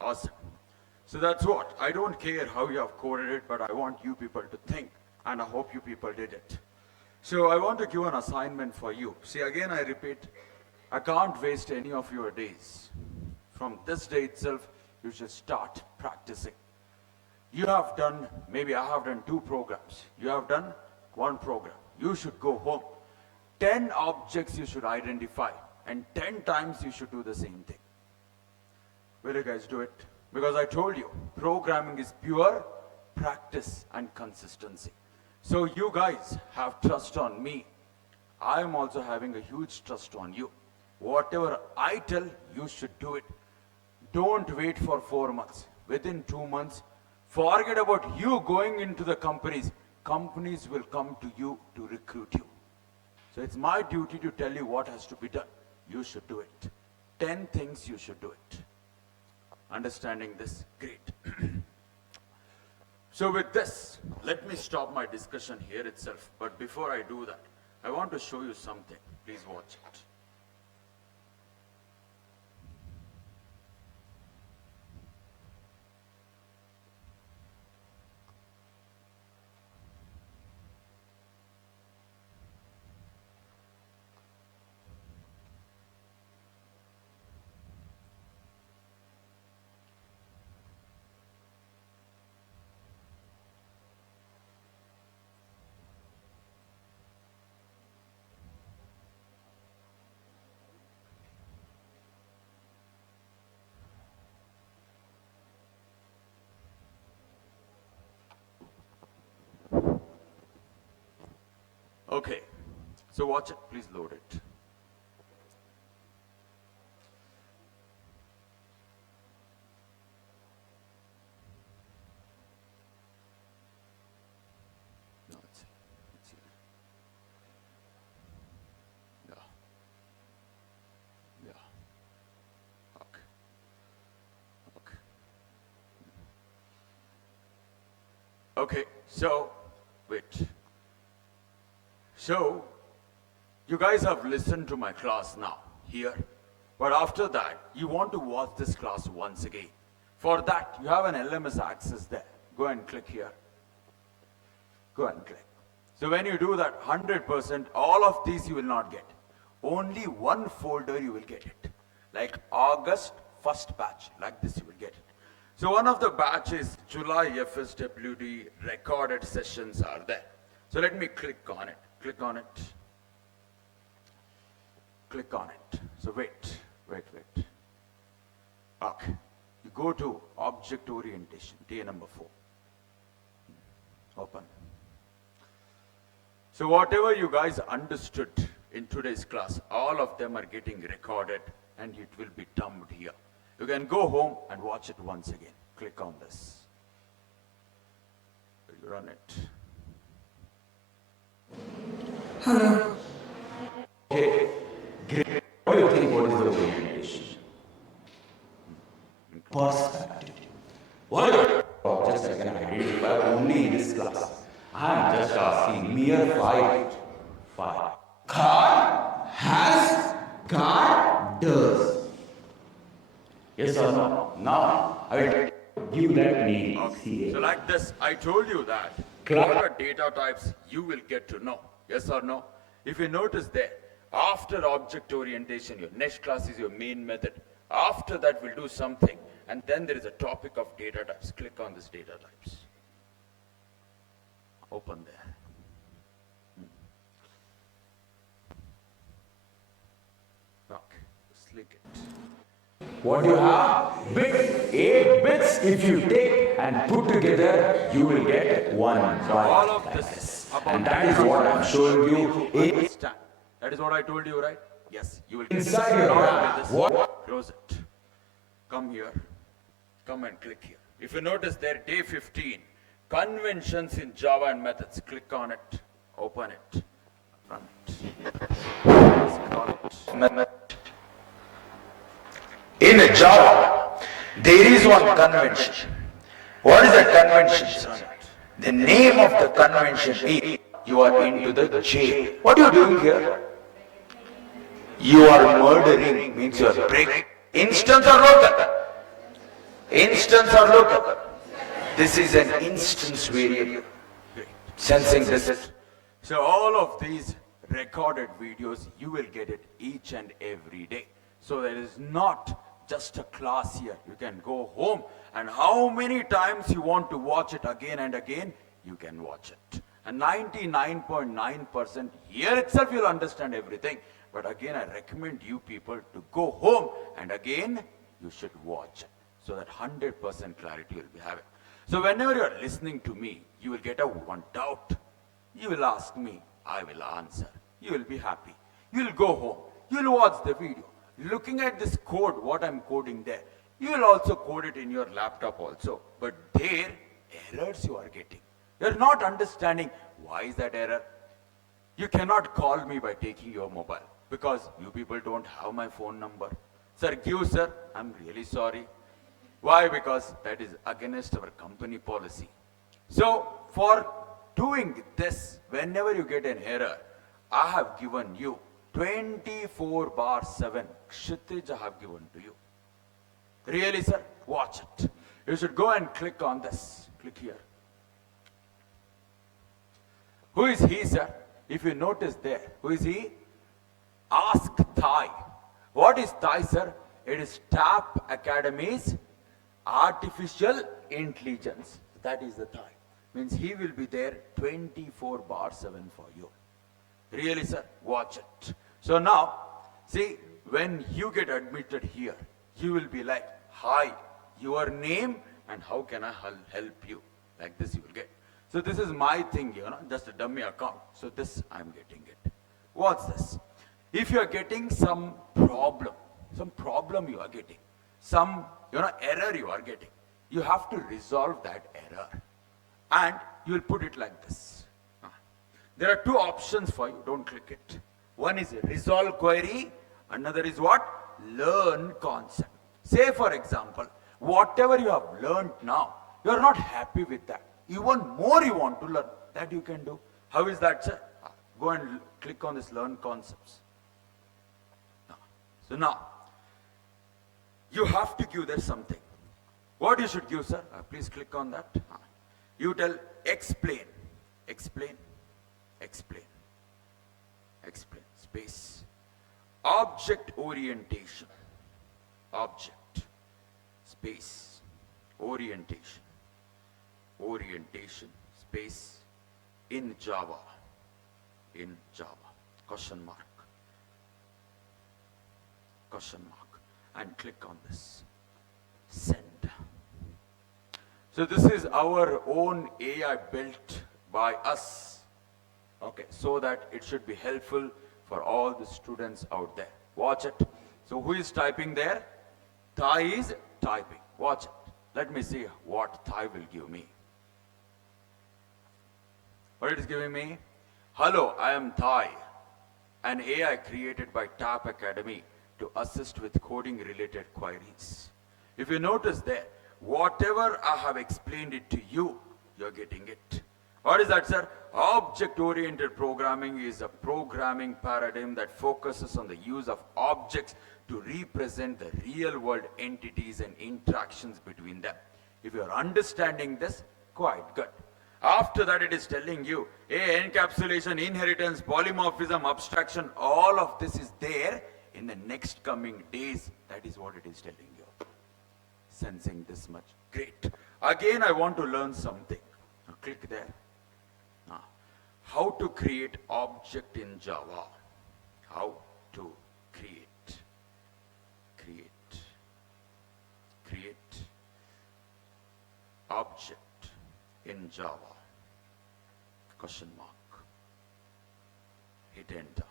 Awesome. So that's what. I don't care how you have coded it, but I want you people to think, and I hope you people did it. So I want to give an assignment for you. See, again, I repeat, I can't waste any of your days. From this day itself, you should start practicing. You have done, maybe I have done 2 programs. You have done 1 program. You should go home. 10 objects you should identify, and 10 times you should do the same thing. Will you guys do it? Because I told you, programming is pure practice and consistency. So you guys have trust on me. I am also having a huge trust on you. Whatever I tell, you should do it. Don't wait for 4 months. Within 2 months, forget about you going into the companies. Companies will come to you to recruit you. So it's my duty to tell you what has to be done. You should do it. 10 things you should do it. Understanding this? Great. So with this, let me stop my discussion here itself. But before I do that, I want to show you something. Please watch it. Okay, so watch it, please load it. No, it's here. Yeah. Yeah. Okay. Okay. Okay, so, wait. So, you guys have listened to my class now, here. But after that, you want to watch this class once again. For that, you have an LMS access there. Go and click here. Go and click. So when you do that, 100%, all of these you will not get. Only one folder you will get it. Like August 1st batch, like this you will get it. So one of the batches, July FSWD recorded sessions are there. So let me click on it. Click on it. Click on it. So wait. Okay. You go to object orientation, day number 4. Open. So whatever you guys understood in today's class, all of them are getting recorded and it will be dumped here. You can go home and watch it once again. Click on this. You run it. Hello. Okay, great. What do you think? What is the orientation? Perspective. What? Objects I can identify only in this class. I am just asking mere 5. God has, God does. Yes or no? Now I will give that name. Okay. So like this, I told you that Class. what are data types you will get to know. Yes or no? If you notice there, after object orientation, your next class is your main method. After that, we'll do something. And then there is a topic of data types. Click on this data types. Open there. Okay. Click it. What you have? Bit 8 bits. If you take and put together, you will get 1 All byte. of this about And that is what I am showing you. understand. That is what I told you, right? Yes, you will. Inside your Along RAM, with this, what? Close it. Come here. Come and click here. If you notice there, day 15, conventions in Java and methods. Click on it. Open it. Run it. Let's call it. In Java, there is one convention. What is that convention, son? The name of the convention is you are into the jail. What are you doing here? You are murdering, means you are breaking Instance or local? Instance or local? This is an instance variable. Sensing this. So all of these recorded videos, you will get it each and every day. So there is not just a class here. You can go home and how many times you want to watch it again and again, you can watch it. And 99.9% here itself you'll understand everything. But again, I recommend you people to go home and again, you should watch it. So that 100% clarity you'll be having. So whenever you're listening to me, you will get a one doubt. You will ask me, I will answer. You will be happy. You will go home. You will watch the video. Looking at this code, what I'm coding there, you will also code it in your laptop also. But there, errors you are getting. You're not understanding why is that error. You cannot call me by taking your mobile because you people don't have my phone number. Sir, give sir, I'm really sorry. Why? Because that is against our company policy. So for doing this, whenever you get an error, I have given you 24/7 Kshitij I have given to you. Really, sir? Watch it. You should go and click on this. Click here. Who is he, sir? If you notice there, who is he? Ask Thai. What is Thai, sir? It is TAP Academy's artificial intelligence. That is the Thai. Means he will be there 24/7 for you. Really, sir? Watch it. So now, see, when you get admitted here, you will be like, hi, your name and how can I help you? Like this you will get. So this is my thing, just a dummy account. So this I'm getting it. What's this? If you are getting some problem you are getting, some error you are getting, you have to resolve that error. And you will put it like this. There are two options for you, don't click it. One is resolve query, another is what? Learn concept. Say for example, whatever you have learned now, you are not happy with that. Even more you want to learn, that you can do. How is that, sir? Go and click on this learn concepts. So now, you have to give there something. What you should give, sir? Please click on that. You tell explain, space. Object orientation, space, orientation, space, in Java, question mark, and click on this, send. So this is our own AI built by us, okay, so that it should be helpful for all the students out there. Watch it. So who is typing there? Thai is typing. Watch it. Let me see what Thai will give me. What it is giving me? Hello, I am Thai, an AI created by TAP Academy to assist with coding related queries. If you notice there, whatever I have explained it to you, you're getting it. What is that, sir? Object-oriented programming is a programming paradigm that focuses on the use of objects to represent the real-world entities and interactions between them. If you're understanding this, quite good. After that, it is telling you, encapsulation, inheritance, polymorphism, abstraction, all of this is there in the next coming days. That is what it is telling you. Sensing this much. Great. Again, I want to learn something. Now, click there. Now, how to create object in Java. How to create object in Java. Question mark. Hit enter.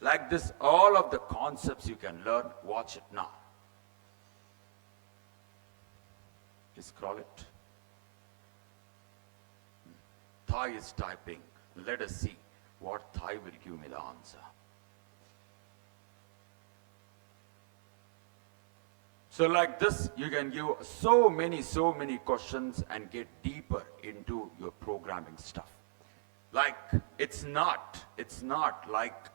Like this, all of the concepts you can learn. Watch it now. Just scroll it. Thai is typing. Let us see what Thai will give me the answer. So like this, you can give so many questions and get deeper into your programming stuff. Like, it's not like,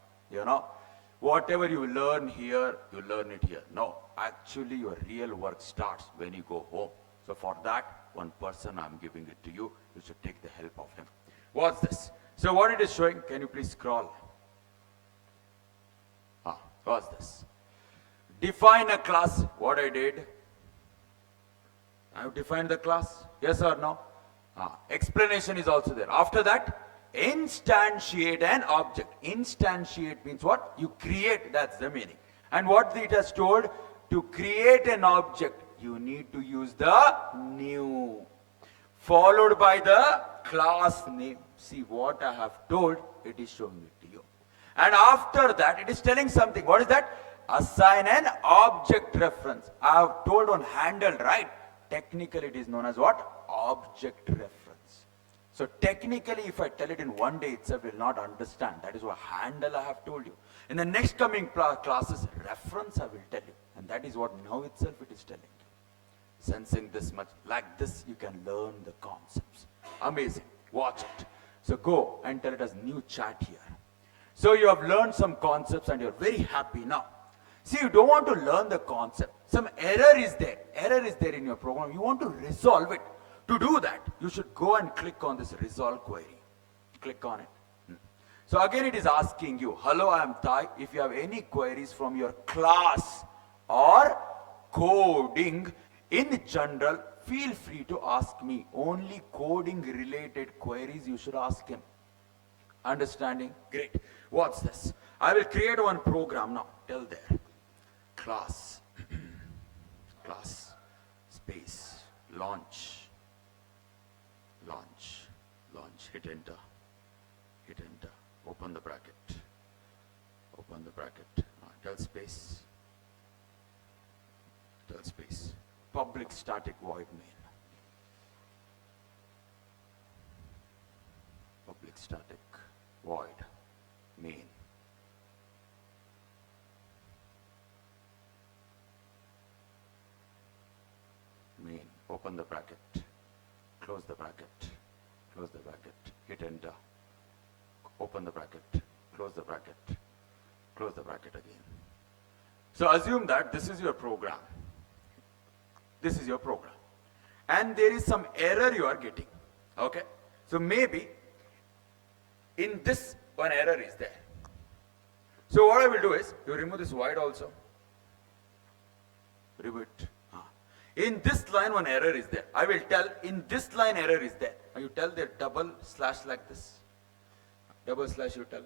whatever you learn here, you learn it here. No, actually your real work starts when you go home. So for that, one person I'm giving it to you. You should take the help of him. What's this? So what it is showing, can you please scroll? What's this? Define a class. What I did? I have defined the class. Yes or no? Explanation is also there. After that, instantiate an object. Instantiate means what? You create, that's the meaning. And what it has told, to create an object, you need to use the new, followed by the class name. See what I have told, it is showing it to you. And after that, it is telling something. What is that? Assign an object reference. I have told on handle, right? Technically, it is known as what? Object reference. So technically, if I tell it in one day itself, will not understand. That is what handle I have told you. In the next coming classes, reference I will tell you. And that is what now itself it is telling you. Sensing this much, like this, you can learn the concepts. Amazing. Watch it. So go and tell it as new chat here. So you have learned some concepts and you're very happy now. See, you don't want to learn the concept. Some error is there. Error is there in your program. You want to resolve it. To do that, you should go and click on this resolve query. Click on it. So again it is asking you, hello, I am Thai. If you have any queries from your class or coding in general, feel free to ask me. Only coding related queries you should ask him. Understanding? Great. What's this? I will create one program now. Tell there. Class. Class. Space. Launch. Launch. Launch. Hit enter. Hit enter. Open the bracket. Open the bracket. Tell space. Tell space. Public static void main. Public static void main. Main. Open the bracket. Close the bracket. Close the bracket. Hit enter. Open the bracket. Close the bracket. Close the bracket again. So assume that this is your program. This is your program. And there is some error you are getting. Okay? So maybe in this one error is there. So what I will do is, you remove this void also. Remove it. In this line one error is there. I will tell in this line error is there. Now you tell there double slash like this. Double slash you tell.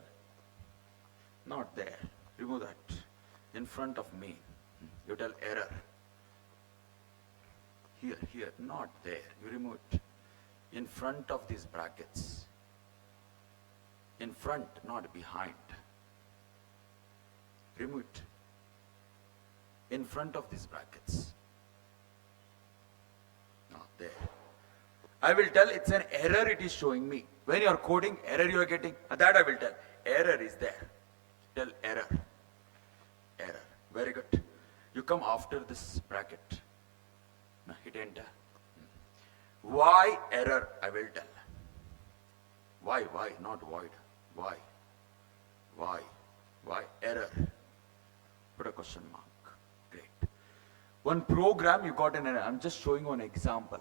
Not there. Remove that. In front of me. You tell error. Here, not there. You remove it. In front of these brackets. In front, not behind. Remove it. In front of these brackets. Not there. I will tell it's an error it is showing me. When you are coding, error you are getting. That I will tell. Error is there. Tell error. Error. Very good. You come after this bracket. Now hit enter. Why error I will tell. Why, not void. Why error? Put a question mark. Great. One program you got an error. I'm just showing one example.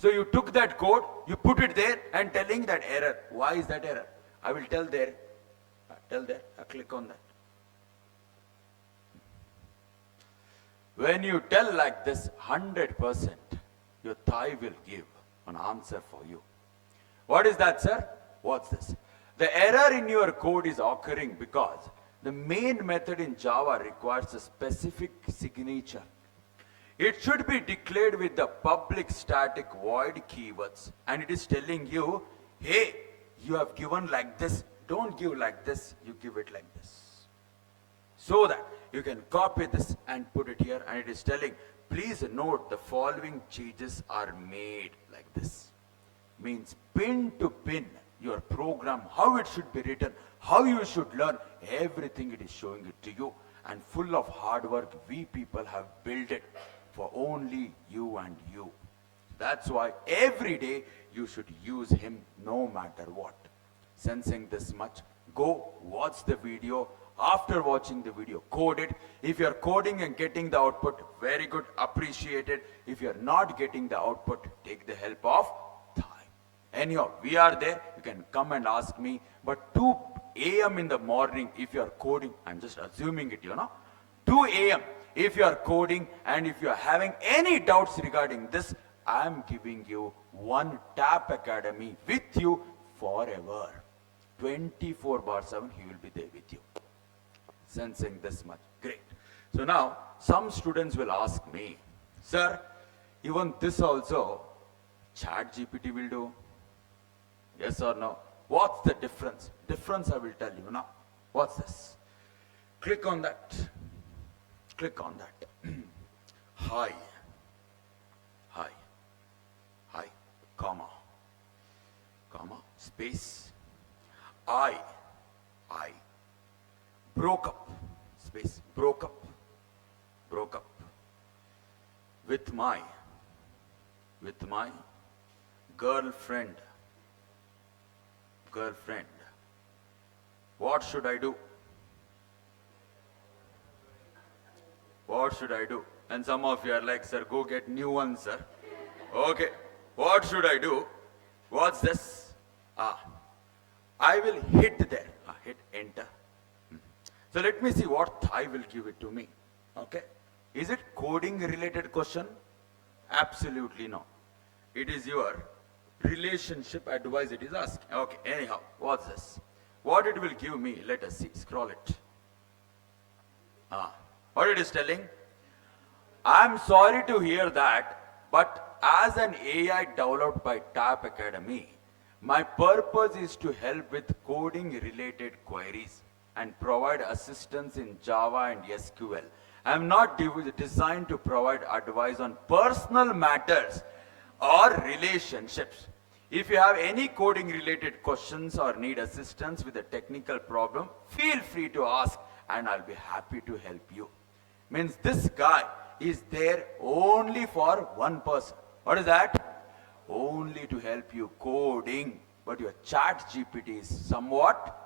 So you took that code, you put it there and telling that error. Why is that error? I will tell there. Tell there. I click on that. When you tell like this, 100%, your Thai will give an answer for you. What is that, sir? What's this? The error in your code is occurring because the main method in Java requires a specific signature. It should be declared with the public static void keywords, and it is telling you, hey, you have given like this, don't give like this, you give it like this. So that you can copy this and put it here, and it is telling, please note the following changes are made like this. Means pin to pin your program, how it should be written, how you should learn, everything it is showing it to you. And full of hard work, we people have built it for only you and you. That's why every day you should use him no matter what. Sensing this much, go watch the video. After watching the video, code it. If you're coding and getting the output, very good, appreciate it. If you're not getting the output, take the help of Thai. Anyhow, we are there. You can come and ask me. But 2 a.m. in the morning, if you're coding, I'm just assuming it, 2 a.m. if you're coding and if you're having any doubts regarding this, I'm giving you one TAP Academy with you forever. 24/7, he will be there with you. Sensing this much. Great. So now, some students will ask me, sir, even this also, Chat GPT will do? Yes or no? What's the difference? Difference I will tell you now. What's this? Click on that. Click on that. Hi. Hi. Hi. Comma. Comma. Space. I broke up. Space. Broke up. Broke up. With my girlfriend. What should I do? What should I do? And some of you are like, sir, go get new ones, sir. Okay. What should I do? What's this? I will hit there. Hit enter. So let me see what Thai will give it to me. Okay. Is it coding related question? Absolutely no. It is your relationship advice it is asking. Okay, anyhow, what's this? What it will give me, let us see, scroll it. What it is telling? I'm sorry to hear that, but as an AI developed by TAP Academy, my purpose is to help with coding related queries and provide assistance in Java and SQL. I'm not designed to provide advice on personal matters or relationships. If you have any coding related questions or need assistance with a technical problem, feel free to ask and I'll be happy to help you. Means this guy is there only for one person. What is that? Only to help you coding. But your Chat GPT is somewhat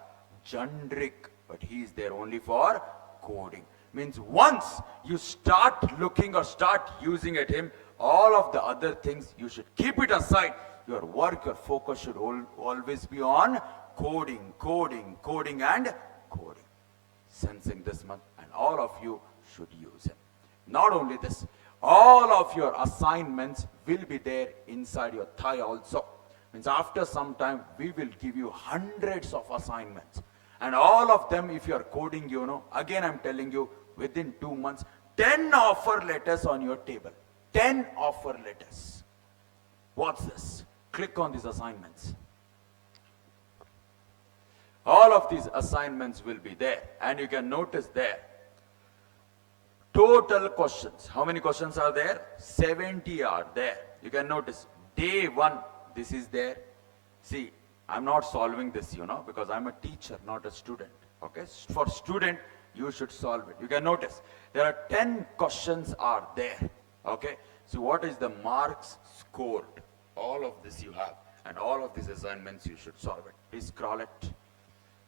generic, but he is there only for coding. Means once you start looking or start using at him, all of the other things you should keep it aside. Your work, your focus should always be on coding, coding, coding and coding. Sensing this much, and all of you should use him. Not only this, all of your assignments will be there inside your Thai also. Means after some time, we will give you hundreds of assignments. And all of them, if you are coding, again I'm telling you, within 2 months, 10 offer letters on your table. 10 offer letters. What's this? Click on these assignments. All of these assignments will be there. And you can notice there, total questions. How many questions are there? 70 are there. You can notice, day 1, this is there. See, I'm not solving this, because I'm a teacher, not a student. Okay? For student, you should solve it. You can notice, there are 10 questions are there. Okay? So what is the marks scored? All of this you have. And all of these assignments you should solve it. Please scroll it.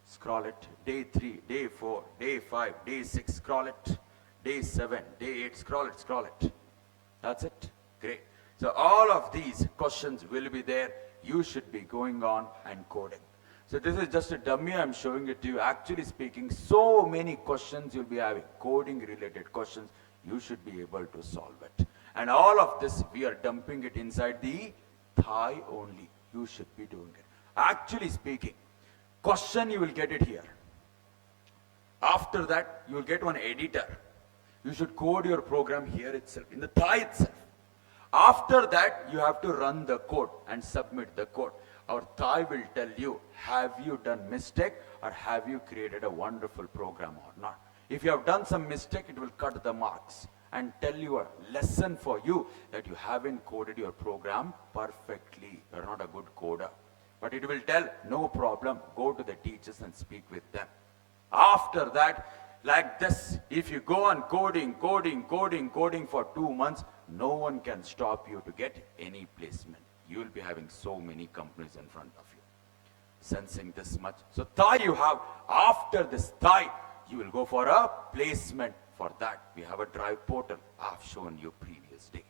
Scroll it. Day 3, day 4, day 5, day 6, scroll it. Day 7, day 8, scroll it. That's it. Great. So all of these questions will be there. You should be going on and coding. So this is just a dummy, I'm showing it to you. Actually speaking, so many questions you'll be having, coding related questions, you should be able to solve it. And all of this, we are dumping it inside the Thai only. You should be doing it. Actually speaking, question you will get it here. After that, you will get one editor. You should code your program here itself, in the Thai itself. After that, you have to run the code and submit the code. Our Thai will tell you, have you done mistake or have you created a wonderful program or not. If you have done some mistake, it will cut the marks and tell you a lesson for you that you haven't coded your program perfectly. You're not a good coder. But it will tell, no problem, go to the teachers and speak with them. After that, like this, if you go on coding for 2 months, no one can stop you to get any placement. You will be having so many companies in front of you. Sensing this much. So Thai you have, after this Thai, you will go for a placement. For that, we have a drive portal. I've shown you previous day.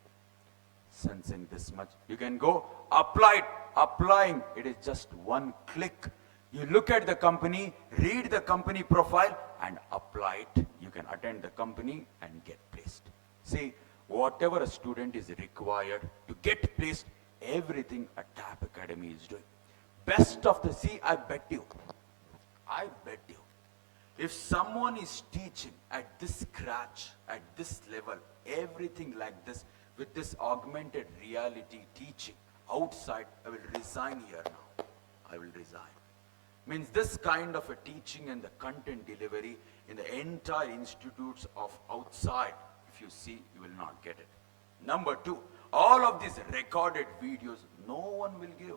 Sensing this much, you can go apply it. Applying, it is just one click. You look at the company, read the company profile and apply it. You can attend the company and get placed. See, whatever a student is required to get placed, everything a TAP Academy is doing. Best of the, see, I bet you, if someone is teaching at this scratch, at this level, everything like this, with this augmented reality teaching outside, I will resign here now. I will resign. Means this kind of a teaching and the content delivery in the entire institutes of outside, if you see, you will not get it. Number two, all of these recorded videos, no one will give.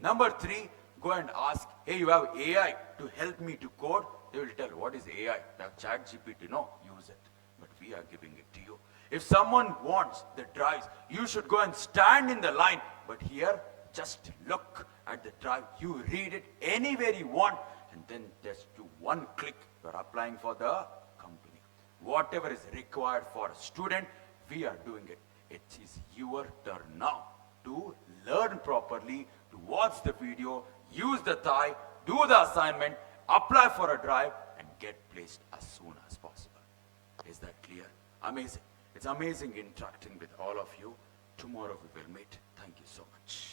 Number three, go and ask, hey, you have AI to help me to code? They will tell, what is AI? They have ChatGPT, no, use it. But we are giving it to you. If someone wants the drives, you should go and stand in the line. But here, just look at the drive. You read it anywhere you want. And then just do one click, you are applying for the company. Whatever is required for a student, we are doing it. It is your turn now to learn properly, to watch the video, use the Thai, do the assignment, apply for a drive, and get placed as soon as possible. Is that clear? Amazing. It's amazing interacting with all of you. Tomorrow we will meet. Thank you so much.